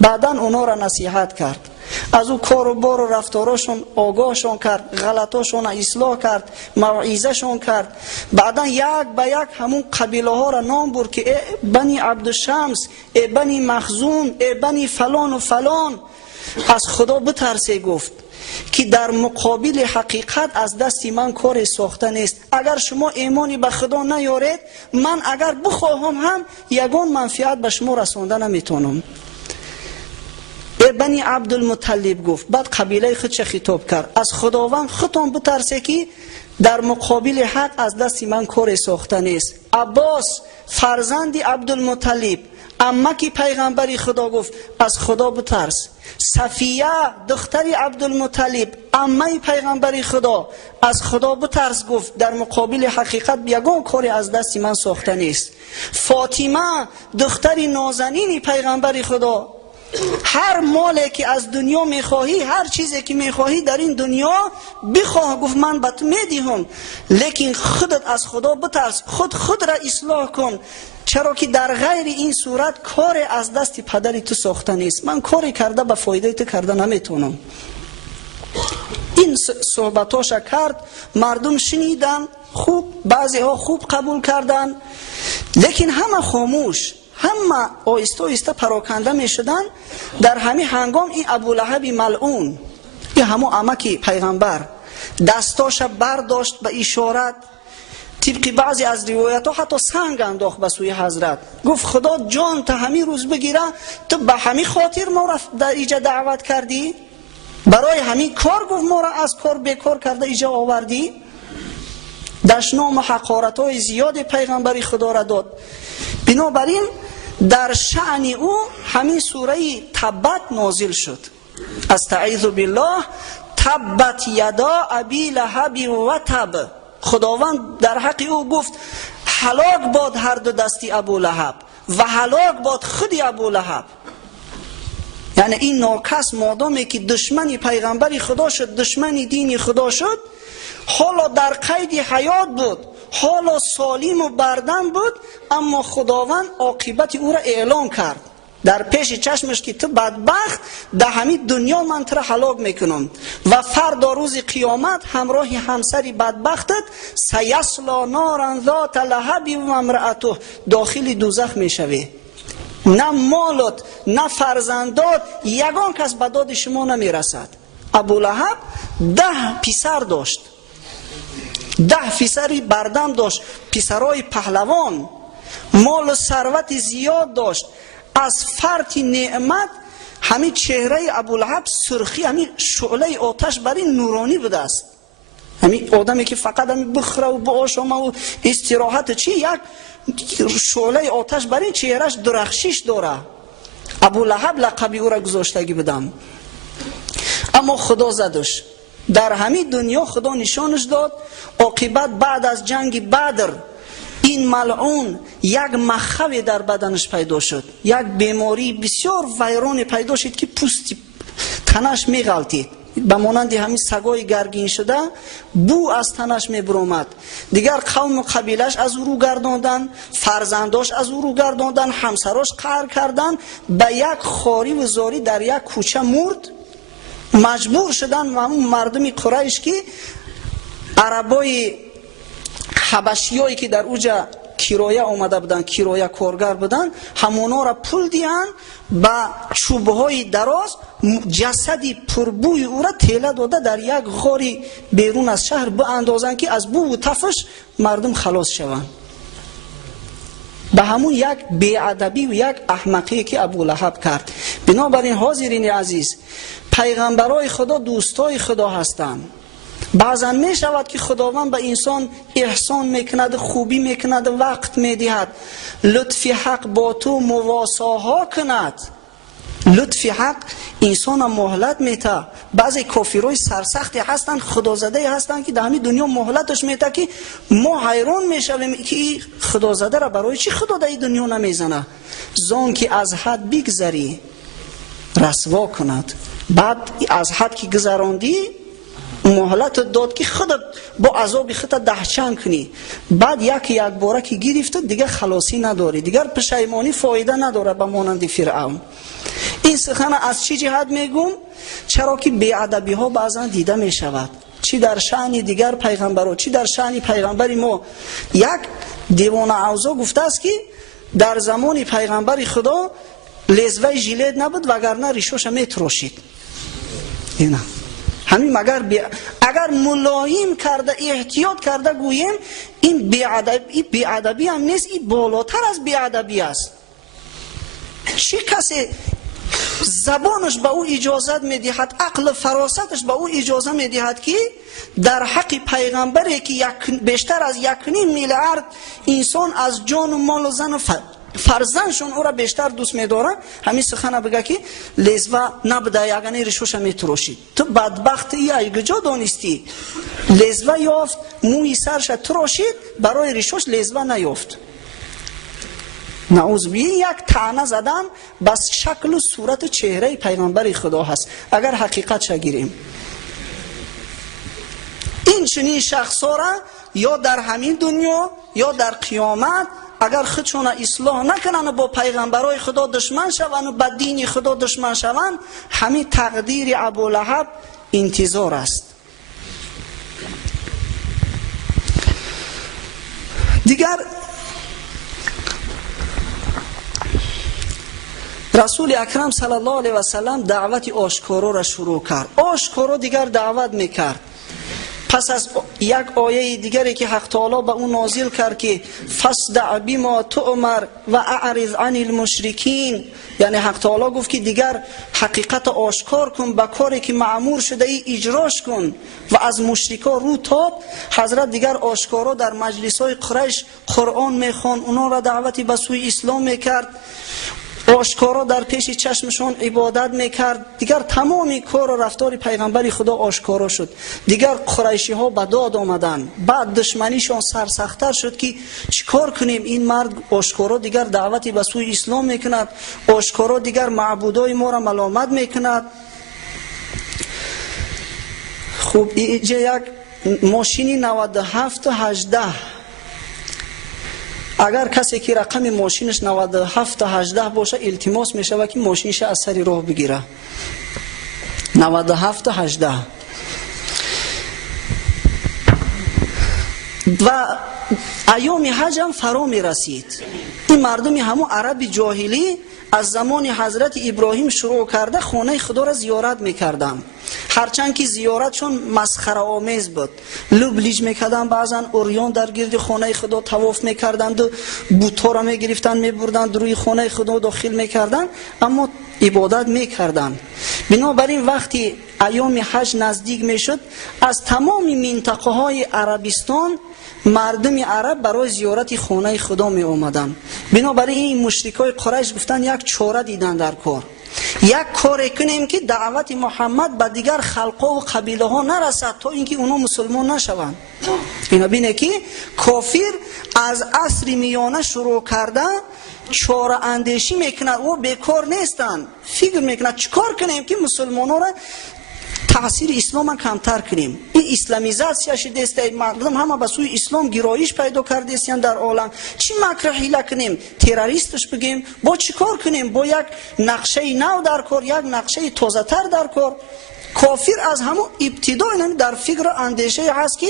بعدا اونا را نصیحت کرد، از او کار و بار و رفتاراشون آگاهشون کرد، غلطاشون اصلاح کرد، موعظهشون کرد. بعدا یک به یک همون قبیله ها را نام برد که ای بنی عبدالشمس، ای بنی مخزوم، ای بنی فلان و فلان، از خدا بترسه. گفت که در مقابل حقیقت از دستی من کار ساخته نیست. اگر شما ایمانی به خدا نیارید، من اگر بخواهم هم یگان منفعت به شما رسانده نمیتونم. ای بنی عبدالمطلب گفت. بعد قبیله خودش خطاب کرد، از خداوند خودتان بترسه که در مقابل حق از دستی من کار ساخته نیست. عباس فرزند عبدالمطلب، عمکی پیغمبری خدا گفت از خدا بترس. صفیه دختر عبدالمطلب، عمه پیغمبری خدا، از خدا بترس. گفت در مقابل حقیقت یگان کاری از دست من ساخته نیست. فاطمه دختر نازنین پیغمبری خدا، هر مالی که از دنیا میخواهی، هر چیزی که میخواهی در این دنیا بخواه، گفت من به تو میدهم، لیکن خودت از خدا بترس، خود را اصلاح کن، چرا که در غیر این صورت کار از دست پدری تو ساخته نیست. من کاری کرده به فایده تو کرده نمیتونم. این صحبتاشا کرد، مردم شنیدن، خوب، بعضی ها خوب قبول کردن، لیکن همه خاموش، همه آیسته آیسته پراکنده می شدن. در همین هنگام این ابولهب ملعون، این همو عمک پیغمبر، دستاش برداشت به اشارت، طبق بعضی از روایت ها حتی سنگ انداخت به سوی حضرت، گفت خدا جان تا همین روز بگیره، تو به همین خاطر ما را در اینجا دعوت کردی؟ برای همین کار گفت ما را از کار بیکار کرده اینجا آوردی؟ دشنام و حقارت های زیاد پیغمبری خدا را داد. بنابراین در شأن او همین سوره تبت نازل شد. استعیذ بالله، تبت یدا ابی لهب و تب. خداوند در حق او گفت هلاک باد هر دو دستی ابو لهب و هلاک باد خودی ابو لهب. یعنی این ناکس مادامی که دشمنی پیغمبری خدا شد، دشمنی دینی خدا شد، حالا در قید حیات بود، حالا سالم و بردن بود، اما خداوند عاقبت او را اعلان کرد در پیش چشمش که تو بدبخت، در همین دنیا من تو را هلاک میکنم و فردا روز قیامت همراه همسری بدبختت سیصلا نارا ذات لهب و امرأته، داخل دوزخ میشوی. نه مالت نه فرزندات یگان کس به داد شما نمیرسد. ابولهب 10 پسر داشت، 10 پسری بردم داشت، پسرای پهلوان، مال و ثروت زیاد داشت. از فرط نعمت همین چهره ابولهب سرخی، همین شعله آتش برای نورانی بوده است. همین آدمی که فقط همین بخوره و بآشامه و استراحت چی، یک شعله آتش برای چهرهش درخشش داره. ابولهب لقبی او را گذاشتگی بدم، اما خدا زدش. در همین دنیا خدا نشانش داد. عاقبت بعد از جنگ بدر این ملعون یک مخوی در بدنش پیدا شد، یک بیماری بسیار ویران پیدا شد که پوستی تنش میغلطید، به مانند همین سگای گرگین شده بو از تنش میبرومد. دیگر قوم و قبیلش از او رو گرداندن، فرزنداش از او رو گرداندن، همسراش قهر کردن، به یک خاری و زاری در یک کوچه مرد. مجبور شدن و همون مردم قریش که عربای حبشیایی که در اوجا کرایه آمده بودن، کرایه کارگر بودن، همونا را پول دیان، با چوبهای دراز جسدی پربوی او را تیله داده در یک غاری بیرون از شهر باندازن که از بو و تفش مردم خلاص شوند. به همون یک بی‌ادبی و یک احمقی که ابولهب کرد. بنابراین حاضرین عزیز، پیغمبرای خدا دوستای خدا هستند. بعضا می شود که خداوند به انسان احسان میکند، خوبی میکند، وقت میدهد، لطف حق با تو مواساها کند. لطف حق انسان مهلت میته. بعضی کافرای سرسختی هستند، خدازده هستند که در همین دنیا مهلتش میته که ما حیران میشویم که خدازده را برای چی خدا در این دنیا نمیزنه؟ زان که از حد بگذری رسوا کند. بعد از حد که گذراندی مهلت داد که خودت با عذاب خودت دهچن کنی. بعد یک باره که گرفته دیگه خلاصی نداری، دیگر پشیمانی فایده نداره به مانند فرعون. این سخن از چی جهت میگم؟ چرا که بی‌ادبی ها بعضا دیده می شود، چی در شأن دیگر پیغمبران، چی در شأن پیغمبری ما. یک دیوان اوضاع گفته است که در زمان پیغمبری خدا لزوه ژیلت نبود وگرنه ریشوش میتراشید. اینا همین اگر ملایم کرده احتیاط کرده گوییم این بی‌ادبی هم نیست، این بالاتر از بی‌ادبی است. چه کسی زبانش به او اجازت میدهد، عقل فراستش به او اجازه میدهد که در حق پیغمبری که بیشتر از 1.5 میلیارد انسان از جان و مال و زن و فرزندشون او را بیشتر دوست می‌دارن، همین سخن بگه که لزوه نبوده یگانه ریشوش میتراشید. تو بدبخت یک جا دانستی لزوه یافت، موی سرش تراشید، برای ریشوش لزوه نیافت. نعوذ بالله. یک طعنه زدن بس شکل و صورت چهره پیغمبر خدا هست اگر حقیقت گیریم. این چنین شخصا را یا در همین دنیا یا در قیامت اگر خودشون اصلاح نکنن و با پیغمبرای خدا دشمن شوند و با دین خدا دشمن شوند، همین تقدیر ابولهب انتظار است. دیگر رسول اکرم صلی الله علیه و سلم دعوت آشکارا را شروع کرد. آشکارا دیگر دعوت میکرد. پس از یک آیه دیگری که حق تعالی به اون نازل کرد که فاصدع بما تؤمر و اعرض عن المشرکین، یعنی حق تعالی گفت که دیگر حقیقت آشکار کن، به کاری که مأمور شده ای اجراش کن و از مشرکا رو تاب. حضرت دیگر آشکارا در مجلس‌های قریش قرآن میخوان، اونا را دعوتی به سوی اسلام میکرد، آشکارا در پیش چشمشون عبادت میکرد. دیگر تمامی کار و رفتار پیغمبر خدا آشکارا شد. دیگر قریشی ها به داد آمدن، بعد دشمنیشون سرسخت‌تر شد که چیکار کنیم، این مرد آشکارا دیگر دعوتی به سوی اسلام میکند، آشکارا دیگر معبودای ما را ملامت میکند. خب اینجا یک ماشینی 9718، اگر کسی که رقم ماشینش 9718 باشه التماس میشه که ماشینش از سر راه بگیره. 9718 و ایام حج هم فرا می رسید. این مردم همون عرب جاهلی از زمان حضرت ابراهیم شروع کرده خانه خدا را زیارت میکردن، هرچند که زیارتشون مسخره آمیز بود. لبلیج میکردن، بعضا اوریان در گرد خانه خدا طواف میکردند و بوتا را میگرفتن میبردند روی خانه خدا داخل میکردن، اما عبادت میکردن. بنابراین وقتی ایام حج نزدیک میشد از تمام منطقه های عربستان مردم عرب برای زیارت خانه خدا می آمدن. بنابراین این مشرکای قریش گفتن یک چاره دیدن در کار، یک کار کنیم که دعوت محمد به دیگر خلقا و قبیله ها نرسد تا اینکه اونا مسلمان نشوند. بنابراین که کافر از عصر میانه شروع کرده چاره اندیشی میکنه و بیکار نیستن، فکر میکنه چیکار کنیم که مسلمانان را تاثیر اسلام هم کمتر کنیم. این اسلامیزاسیا شده است، مردم همه به سوی اسلام گرایش پیدا کرده است در عالم. چی مکر حیله کنیم؟ تروریستش بگیم؟ با چی کار کنیم؟ با یک نقشه نو در کار، یک نقشه تازه تر در کار. کافر از همون ابتدا در فکر و اندیشه هست که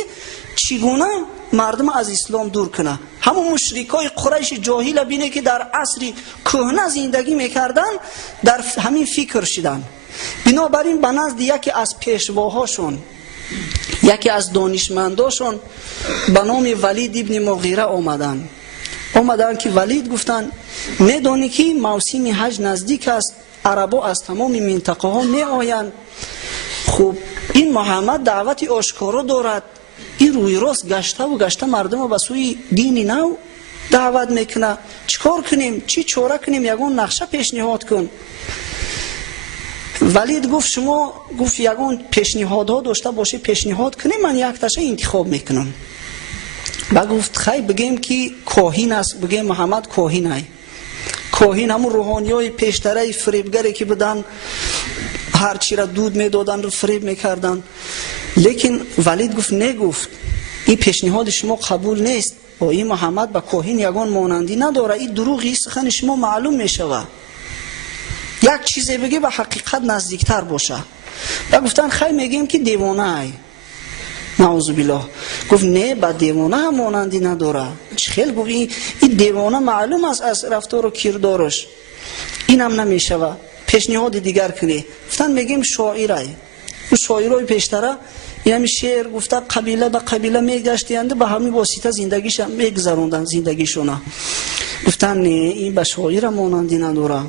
چگونه مردم از اسلام دور کنه. همون مشرکای قریش جاهل بینه که در عصر کهنه زندگی میکردن در همین فکر شدن. بنابراین به نزد یکی از پیشواهاشون، یکی از دانشمنداشون به نام ولید ابن مغیره آمدن که ولید گفتن میدانی که موسم حج نزدیک است، عربا از تمام منطقه ها می آیند. خب این محمد دعوت آشکارا دارد، این روی راست گشته مردم به سوی دین نو دعوت میکنه، چیکار کنیم؟ چی چاره کنیم؟ یگون نقشه پیشنهاد کن. ولید گفت شما یگون پیشنهادها داشته باشه پیشنهاد کنیم، من یک تاشه انتخاب میکنم. و گفت خیلی بگیم که کاهین است، بگیم محمد کاهین است. کاهین همون روحانی های پیشتره فریبگری که بدن هر چی را دود میدادن رو فریب میکردن. لیکن ولید گفت نگفت این پیشنهاد شما قبول نیست، با این محمد با کاهین یگان مانندی نداره، این دروغی سخن شما معلوم میشود، یک چیزی بگی به حقیقت نزدیکتر باشه. و گفتن خیلی میگیم که دیوانه ای. نعوذ بالله. گفت نه، با دیوانه هم مانندی نداره. خیلی گفت این دیوانه معلوم است از رفتار و کردارش، این هم نمیشوه. پیشنهاد دیگر کنی. گفتن میگیم شاعره. و شاعرای پیشتره این همین شعر گفته قبیله به قبیله میگشتند، به همین واسطه زندگیش هم میگذروندن زندگیشونه. گفتن نه، این به شاعر مانندی نداره،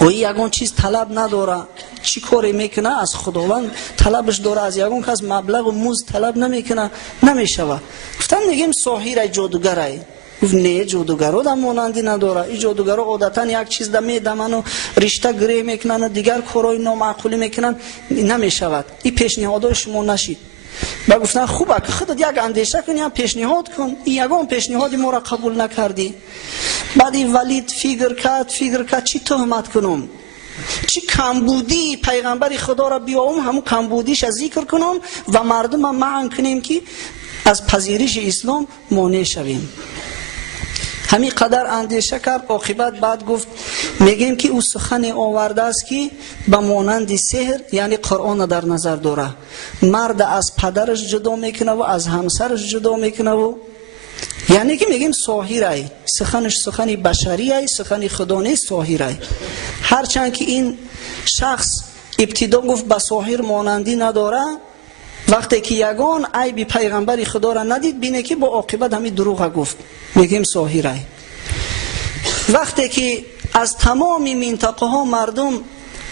و یگان چیز طلب نداره، چی کاری میکنه از خداوند طلبش داره، از یگان کس مبلغ و موز طلب نمیکنه، نمیشوه. گفتن میگیم ساحر جادوگره. گفت نه، جادوگرا هم مانندی نداره، این جادوگرا عادتا یک چیز ده میدمن و رشته گره میکنن و دیگر کارهای نامعقولی میکنن، نمیشود. این پیشنهادهای شما نشید. و گفتن خوبه که خودت یک اندیشه کنی، پیشنهاد کن. این یگان پیشنهاد ما را قبول نکردی. بعد این ولید فکر کرد چی تهمت کنم، چی کمبودی پیغمبر خدا را بیاوم، همون کمبودیش ذکر کنم و مردم معن کنیم که از پذیرش اسلام مانع شویم. همین قدر اندیشه کرد. عاقبت بعد گفت میگیم که او سخن آورده است که به مانند سحر، یعنی قرآن در نظر داره. مرد از پدرش جدا میکنه و از همسرش جدا میکنه و یعنی که میگیم ساحر ای، سخنش سخن بشری ای، سخن خدا نیست، ساحر ای. هرچند که این شخص ابتدا گفت به ساحر مانندی نداره، وقتی که یگان عیب پیغمبر خدا را ندید بینه که با عاقبت همین دروغ گفت، میگیم ساحر ای. وقتی که از تمام منطقه ها مردم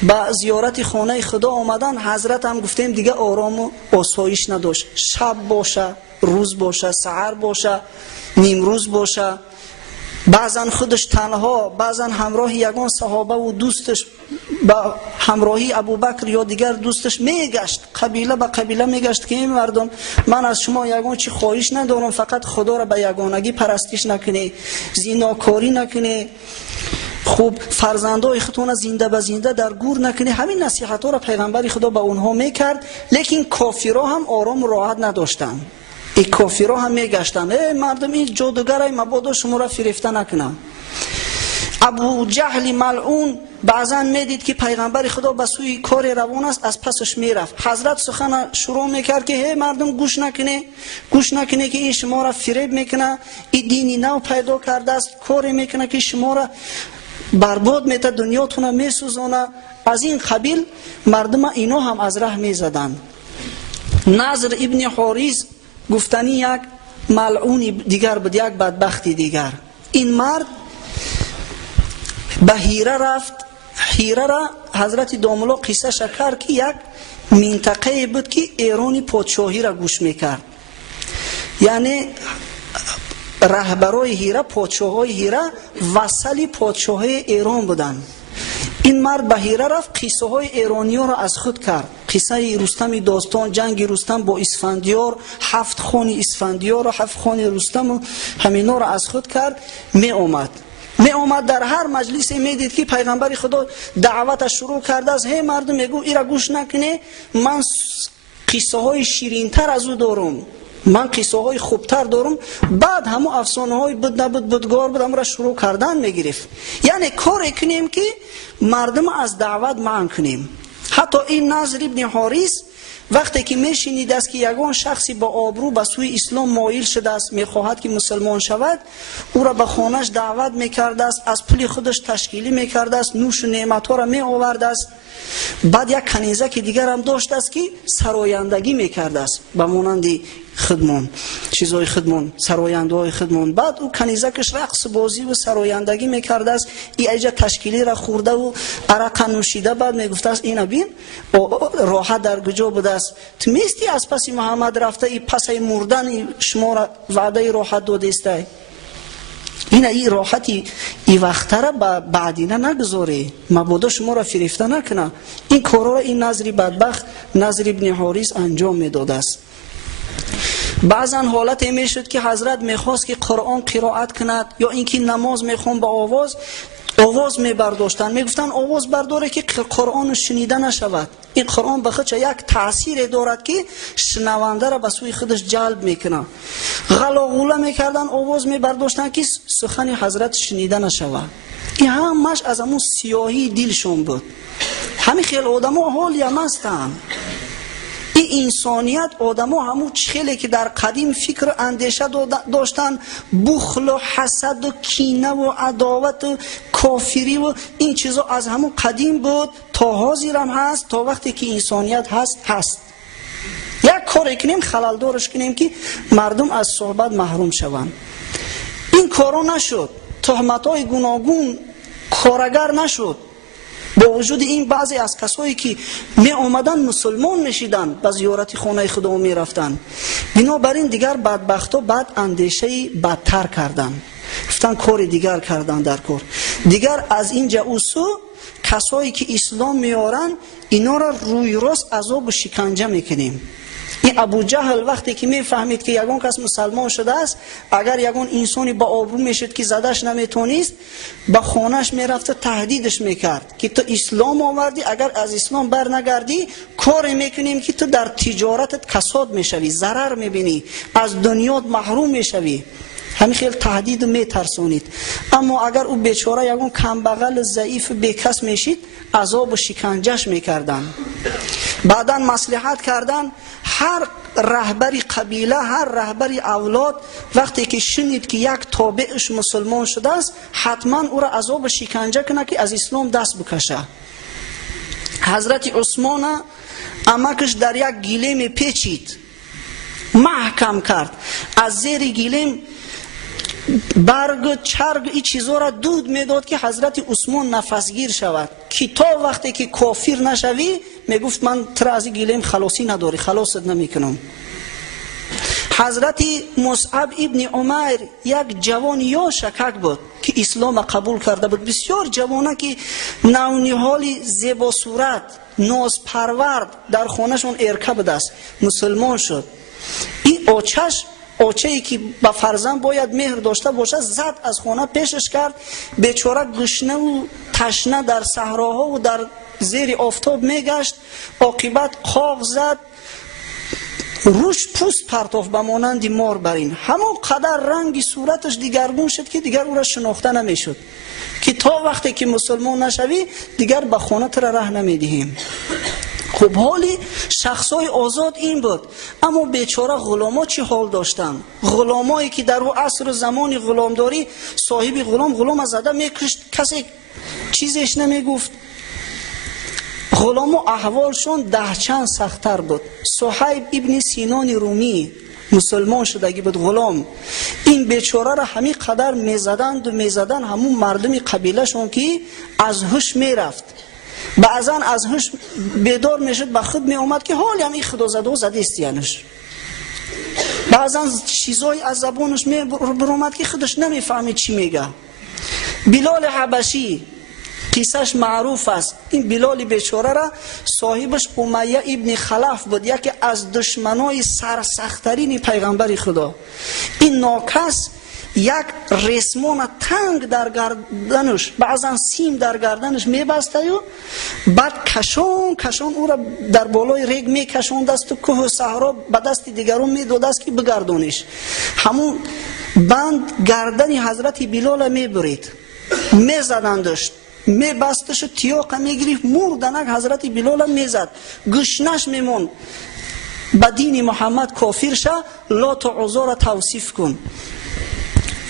با زیارت خانه خدا آمدن، حضرت هم گفتیم دیگه آرام و آسایش نداشت. شب باشه، روز باشه، سحر باشه، نیمروز باشه، بعضا خودش تنها، بعضا همراه یگان صحابه و دوستش با همراهی ابوبکر یا دیگر دوستش میگشت، قبیله به قبیله میگشت که این مردم من از شما یگان چی خواهش ندارم، فقط خدا را به یگانگی پرستش نکنی، زیناکاری نکنی، خوب فرزندای خودتون زنده به زنده در گور نکنی. همین نصیحت ها را پیغمبر خدا به اونها میکرد. لیکن کافرها هم آرام و راحت نداشتن. این کافرها هم میگشتن مردم این جادوگرای مبادا شما را فریفته نکنم. ابو جهل ملعون بعضا میدید که پیغمبر خدا به سوی کار روان است، از پسش میرفت. حضرت سخن شروع میکرد که هی مردم گوش نکنه که این شما را فریب میکنه، این دینی نو پیدا کرده است، کاری میکنه که شما را برباد میته، دنیاتون میسوزانه. از این قبیل مردم اینا هم از ره میزدن. نضر ابن حارث گفتنی یک ملعونی دیگر بود، یک بدبختی دیگر. این مرد به هیره رفت. هیره را حضرت داملا قصه شکر که یک منطقه بود که ایرانی پادشاهی را گوش میکرد. یعنی رهبرای هیره، پادشاهای هیره وصل پادشاهی ایران بودن. این مرد به هیره رفت، قصه های ایرانی ها را از خود کرد. قصه رستم داستان، جنگ رستم با اسفندیار، 7 خان اسفندیار و 7 خان رستم و همینا را از خود کرد. می آمد در هر مجلسی میدید که پیغمبر خدا دعوتش شروع کرده است. هی مردم میگو ایرا گوش نکنه، من قصه های شیرین تر از او دارم، من قصه های خوبتر دارم. بعد همو افسانه های بود نبود بودگار بود هم را شروع کردن میگرفت. یعنی کاری کنیم که مردم از دعوت منع کنیم. حتی این نضر ابن حارث وقتی که میشنید است که یگان شخصی با آبرو به سوی اسلام مایل شده است، میخواهد که مسلمان شود، او را به خانهش دعوت میکرده است، از پول خودش تشکیلی میکرده است، نوش و نعمت ها را میآورده است. بعد یک کنیزک دیگر هم داشته است که سرایندگی میکرده است، به مانند خدمان، چیزای خدمان، سراینده های خدمان. بعد او کنیزکش رقص بازی و سرایندگی میکرده است. این ایجا تشکیلی را خورده و عرق نوشیده. بعد میگفته است اینا بین راحت در کجا بوده است، تو میستی از پس محمد رفته، این پس مردن شما را وعده راحت داده است. این راحتی این وقت را بعدینه نگذاره، مبادا شما را فریفته نکنه. این کارا را این نضر بدبخت، نضر ابن حارث انجام میداده است. بعضا حالت می شد که حضرت میخواست که قرآن قرائت کند یا اینکه نماز میخوان با آواز میبرداشتن، میگفتن آواز برداره که قرآن شنیده نشود. این قرآن به خودش یک تأثیر دارد که شنونده را به سوی خودش جلب میکنه. غلاغوله میکردن، آواز میبرداشتن که سخن حضرت شنیده نشود. این همش از همون سیاهی دلشون بود. همین خیلی آدم ها حالی هم هستن. این انسانیت آدم ها همون خیلی که در قدیم فکر و اندیشه داشتن، بخل و حسد و کینه و عداوت و کافری و این چیزا از همون قدیم بود تا حاضر هم هست، تا وقتی که انسانیت هست. یک کار کنیم خلل دارش کنیم که مردم از صحبت محروم شوند. این کارا نشد، تهمت های گوناگون کارگر نشد. با وجود این بعضی از کسایی که می آمدن مسلمان میشیدن، به زیارت خانه خدا می رفتن. بنابراین دیگر بدبختا بعد اندیشه بدتر کردن، گفتن کار دیگر کردن در کار دیگر. از اینجا اوسو کسایی که اسلام میارن اینا را روی راست عذاب و شکنجه میکنیم. این ابو جهل وقتی که میفهمید که یگان کس مسلمان شده است، اگر یگان انسانی با آبرو میشد که زدش نمیتونست، با خانهش میرفت تهدیدش میکرد که تو اسلام آوردی، اگر از اسلام بر نگردی کار میکنیم که تو در تجارتت کساد میشوی، ضرر میبینی، از دنیات محروم میشوی. همین خیلی تهدید میترسونید. اما اگر او بیچاره یگان کمبغل ضعیف بیکس میشید، عذاب و شکنجهش میکردن. بعدا مصلحت کردن هر رهبری قبیله، هر رهبری اولاد وقتی که شنید که یک تابعش مسلمان شده است، حتما او را عذاب و شکنجه کنه که از اسلام دست بکشه. حضرت عثمان امکش در یک گلیم پیچید، محکم کرد، از زیر گلیم برگ چرگ این چیزا را دود میداد که حضرت عثمان نفسگیر شود، که تا وقتی که کافر نشوی میگفت من تر از این گلیم خلاصی نداری، خلاصت نمیکنم. حضرت مصعب ابن عمیر یک جوان یا شکک بود که اسلام قبول کرده بود. بسیار جوانه که نونیحالی زیبا صورت، ناز پرورد، در خانهشون ارکب دست، مسلمان شد. این آچه‌ای که با فرزند باید مهر داشته باشه زد، از خانه پیشش کرد. بیچاره گشنه و تشنه در صحراها و در زیر آفتاب میگشت، عاقبت قاق زد، روش پوست پرتاف به مانند مار برین. همون قدر رنگ صورتش دیگرگون شد که دیگر او را شناخته نمیشد، که تا وقتی که مسلمان نشوی دیگر به خانه را ره نمیدهیم. خب حالی شخصای آزاد این بود. اما بیچاره غلاما چی حال داشتن؟ غلامایی که در او عصر و زمان غلامداری صاحب غلام از زده میکشت، کسی چیزش نمیگفت. غلاما احوالشون ده چند سخت‌تر بود. صهیب ابن سینان رومی مسلمان شدگی بود، غلام. این بیچاره را همین قدر میزدن همون مردم قبیله شون که از هوش میرفت. بعضا از هوش بیدار میشد، به خود می اومد که حالی هم این خدا زده و زده استیانش. بعضا چیزای از زبانش می برومد که خودش نمیفهمید چی میگه. بلال حبشی قصهش معروف است. این بلال بیچاره را صاحبش امیه ابن خلف بود، یکی از دشمنای سرسخت‌ترین پیغمبر خدا. این ناکس یک رسمان تنگ در گردنش، بعضا سیم در گردنش میبسته و بعد کشون او را در بالای ریگ میکشوند است و کوه و صحرا به دست دیگرون میداد است که بگردونش. همون بند گردن حضرت بلال میبرید، میزدندش، میبستش و تیاق میگریف، مردنک حضرت بلال میزد، گشنش میمون. به دین محمد کافر شه، لات و عزا را توصیف کن.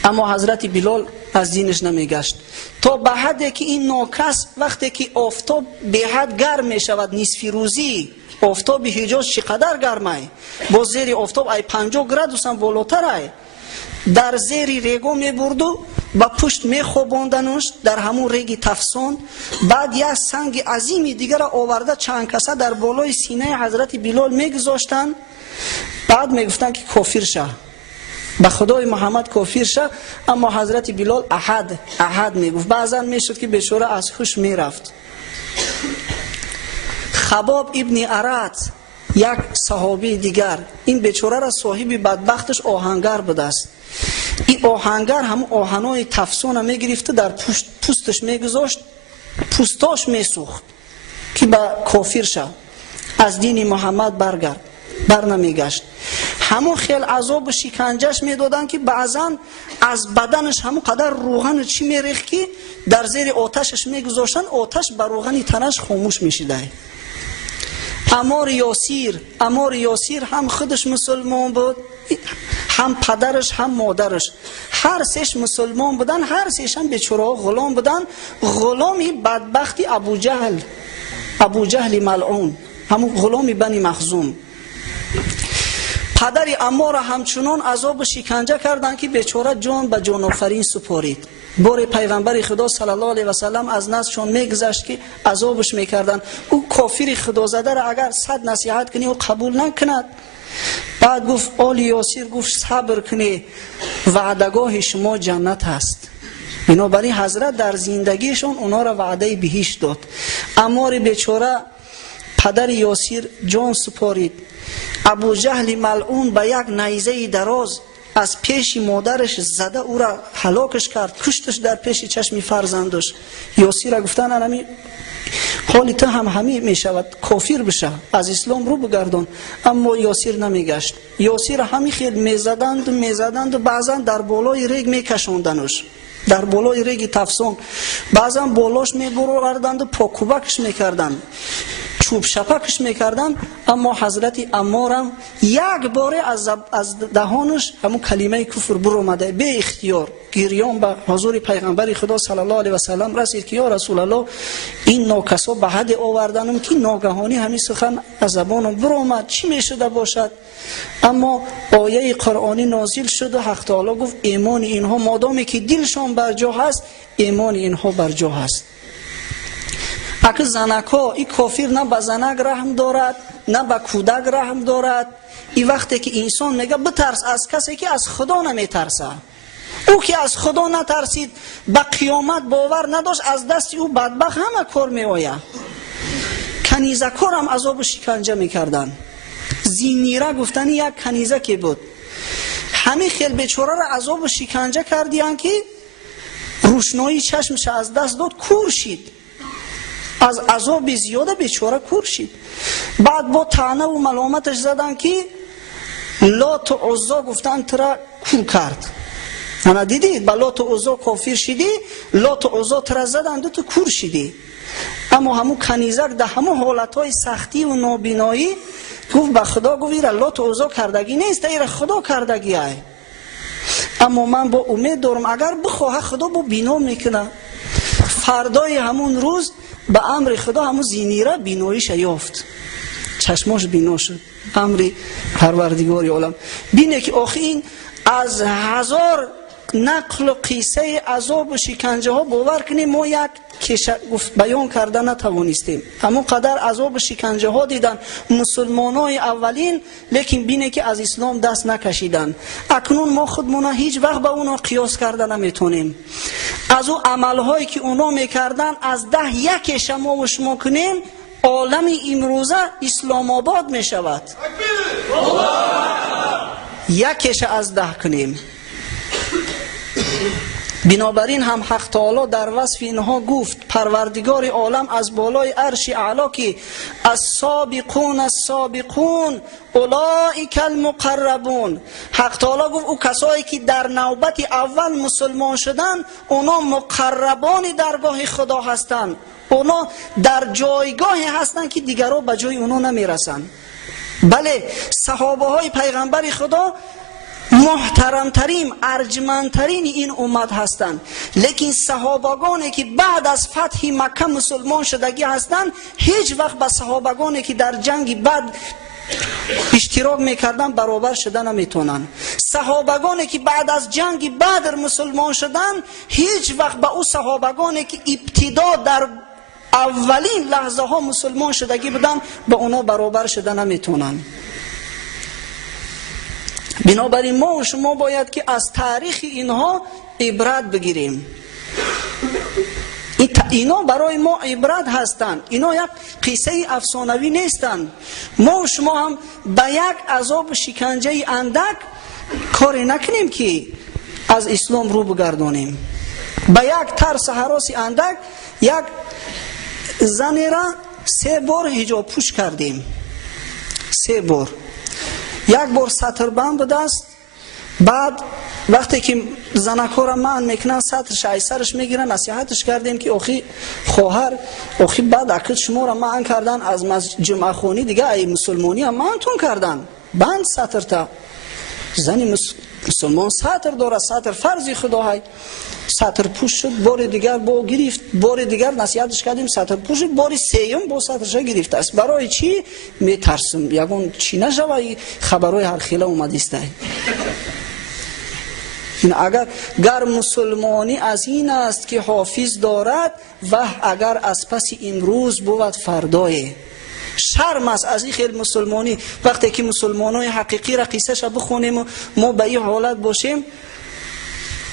اما حضرت بلال از دینش نمیگشت، تا به حدی که این ناکس وقتی که آفتاب به حد گرم می شود، نصف روزی آفتاب حجاز چقدر گرمه، با زیر آفتاب ای 50 گرادوس هم بالاتره، در زیر ریگو می برد و با پشت می خواباندنش در همون ریگ تفسان. بعد یک سنگ عظیمی دیگر را آورده چند کسه در بالای سینه حضرت بلال می گذاشتن. بعد می گفتن که کافر شه، به خدای محمد کافر شه. اما حضرت بلال احد میگفت. بعضا میشد که بیچاره از هوش میرفت. خباب ابن ارت یک صحابی دیگر، این بیچاره را صاحب بدبختش آهنگر بوده است. این آهنگر هم آهنای تفسون میگرفت، در پوستش میگذاشت، پوستاش میسوخت که به کافر شه، از دین محمد بر نمیگشت. همون خیل عذاب و شکنجهش میدادن که بعضا از بدنش همون قدر روغن چی میریخت که در زیر آتشش میگذاشتن، آتش بر روغن تنش خاموش میشیده. عمار یاسیر هم خودش مسلمان بود، هم پدرش هم مادرش، هر سهش مسلمان بودن، هر سهش هم بیچاره غلام بودن. غلامی بدبختی ابو جهل ملعون، همون غلامی بنی مخزوم. پدر عمار همچنان عذاب و شکنجه کردند که بیچاره جان به جان آفرین سپارید. بار پیغمبر خدا صلی الله علیه و سلم از نزدشون میگذشت که عذابش میکردن. او کافر خدا زده را اگر 100 نصیحت کنی او قبول نکند. بعد گفت آل یاسیر گفت صبر کنی، وعدگاه شما جنت هست. بنابراین حضرت در زندگیشون اونا را وعده بهشت داد. عمار بیچاره پدر یاسر جان سپارید. ابو جهل ملعون به یک نیزه دراز از پیش مادرش زده او را هلاکش کرد، کشتش در پیش چشم فرزندش. یاسر را گفتن انمی حالی تو هم همی می شود کافر بشه، از اسلام رو بگردان. اما یاسر نمیگشت. یاسر همی خیل میزدند و بعضا در بالای ریگ میکشوندنش، در بالای ریگ تفسون، بعضا بالاش میبردند و پاکوبکش میکردند، چوب شپکش میکردن. اما حضرت عمارم یک باره از دهانش همون کلمه کفر برآمده، به اختیار گریان به حضور پیغمبر خدا صلی الله علیه و سلم رسید که یا رسول الله این ناکسا به حد آوردنم که ناگهانی همین سخن از زبانم برآمد، چی میشده باشد؟ اما آیه قرآنی نازل شد و حق تعالی گفت ایمان اینها مادامی که دلشان بر جا هست، ایمان اینها بر جا هست. اگه زنکا این کافر نه به زنک رحم دارد نه به کودک رحم دارد. این وقتی که انسان میگه بترس از کسی که از خدا نمیترسه، او که از خدا نترسید به قیامت باور نداشت، از دست او بدبخت همه کار میآید. کنیزکار هم عذاب شکنجه میکردن. زینیره گفتن یک کنیزکی بود، همین خیل بیچاره را عذاب شکنجه کردیان که روشنایی چشمش از دست داد، کور شید، از عذاب زیاده بیچاره کور شید. بعد با طعنه و ملامتش زدن که لات و عزا گفتن ترا کور کرد. انا دیدید با لات و عزا کافر شدی، لات و عزا ترا زدن تو کور شدی. اما همون کنیزک در همون حالتهای سختی و نابینایی گفت به خدا، گفت ایره لات و عزا کردگی نیست، ایره خدا کردگی های. اما من با امید دارم اگر بخواه خدا با بینا میکنه. فردای همون روز به امر خدا همون زینیره بیناییش یافت، چشماش بینا شد. امر پروردگار عالم بینه که آخه این از هزار نقل و قصه عذاب و شکنجه ها باور کنیم ما یک گفت بیان کرده نتوانستیم. همون قدر عذاب و شکنجه ها دیدن مسلمان های اولین، لیکن بینه که از اسلام دست نکشیدن. اکنون ما خودمون هیچ وقت با اونا قیاس کرده نمیتونیم. از او عمل هایی که اونا میکردن از 10 یکش ما و شما کنیم، عالم امروزه اسلام آباد میشود. یکش از 10 کنیم. بنابراین هم حق تعالی در وصف اینها گفت پروردگار عالم از بالای عرش اعلا که السابقون اولئک المقربون. حق تعالی گفت او کسایی که در نوبت اول مسلمان شدن اونا مقربان درگاه خدا هستند، اونا در جایگاهی هستند که دیگران به جای اونا نمیرسن. بله صحابه های پیغمبر خدا محترمترین ارجمندترین این امت هستند، لیکن صحابگانی که بعد از فتح مکه مسلمان شدگی هستند هیچ وقت با صحابگانی که در جنگ بعد اشتراک میکردن برابر شدن نمیتونن. صحابگانی که بعد از جنگ بدر مسلمان شدن هیچ وقت با او صحابگانی که ابتدا در اولین لحظه ها مسلمان شدگی بودن با اونا برابر شدن نمیتونن. بنابراین ما و شما باید که از تاریخ اینها عبرت بگیریم. اینا برای ما عبرت هستند، اینا یک قصه افسانوی نیستند. ما و شما هم به یک عذاب شکنجه اندک کاری نکنیم که از اسلام رو بگردانیم. به یک ترس هراس اندک یک زنی را 3 بار حجاب پوش کردیم، 3 بار. یک بار سطر بند به دست، بعد وقتی که زنکا را من میکنن سطرش ای سرش میگیرن، نصیحتش کردیم که آخی خواهر آخی بعد عقد شما را من کردن از جمعه خونی دیگه ای مسلمانی هم منتون کردن بند سطر تا. زنی مسلمان سطر داره، سطر فرضی خدا های. سطر پوش شد، بار دیگر با گرفت، بار دیگر نصیحتش کردیم سطر پوش شد، بار سیوم با سطرش گرفت است. برای چی؟ میترسم یگون چی نشوه خبرهای هر خیله اومدیسته. اگر مسلمانی از این است که حافظ دارد و اگر از پس امروز بود فردای شرم است از این خیل مسلمانی. وقتی که مسلمانای حقیقی را قصه شو بخونیم و ما به این حالت باشیم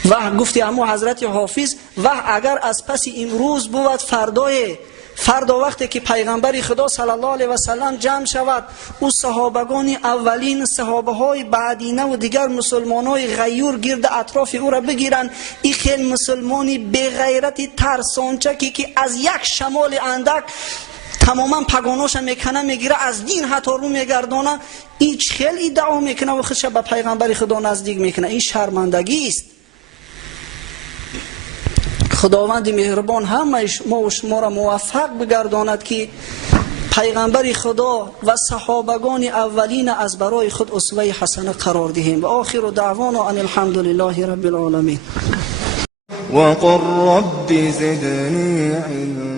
و گفتی همو حضرت حافظ و اگر از پس امروز بود فردای فردا وقتی که پیغمبر خدا صلی الله علیه و سلم جمع شود، او صحابگان اولین، صحابه های بعدینه و دیگر مسلمان های غیور گرد اطراف او را بگیرن، این خیل مسلمانی به غیرت ترسانچکی که از یک شمال اندک تماما پگاناش میکنه، میگیره از دین حتی رو میگردانه، این خیلی ادعا میکنه و خودش به پیغمبر خدا نزدیک میکنه. این شرمندگی است. خداوند مهربان همه ما و شما را موفق بگرداند که پیغمبر خدا و صحابگان اولین از برای خود اسوه حسنه قرار دهیم. و آخر دعوانا ان الحمد لله رب العالمین. وقل رب زدنی علما.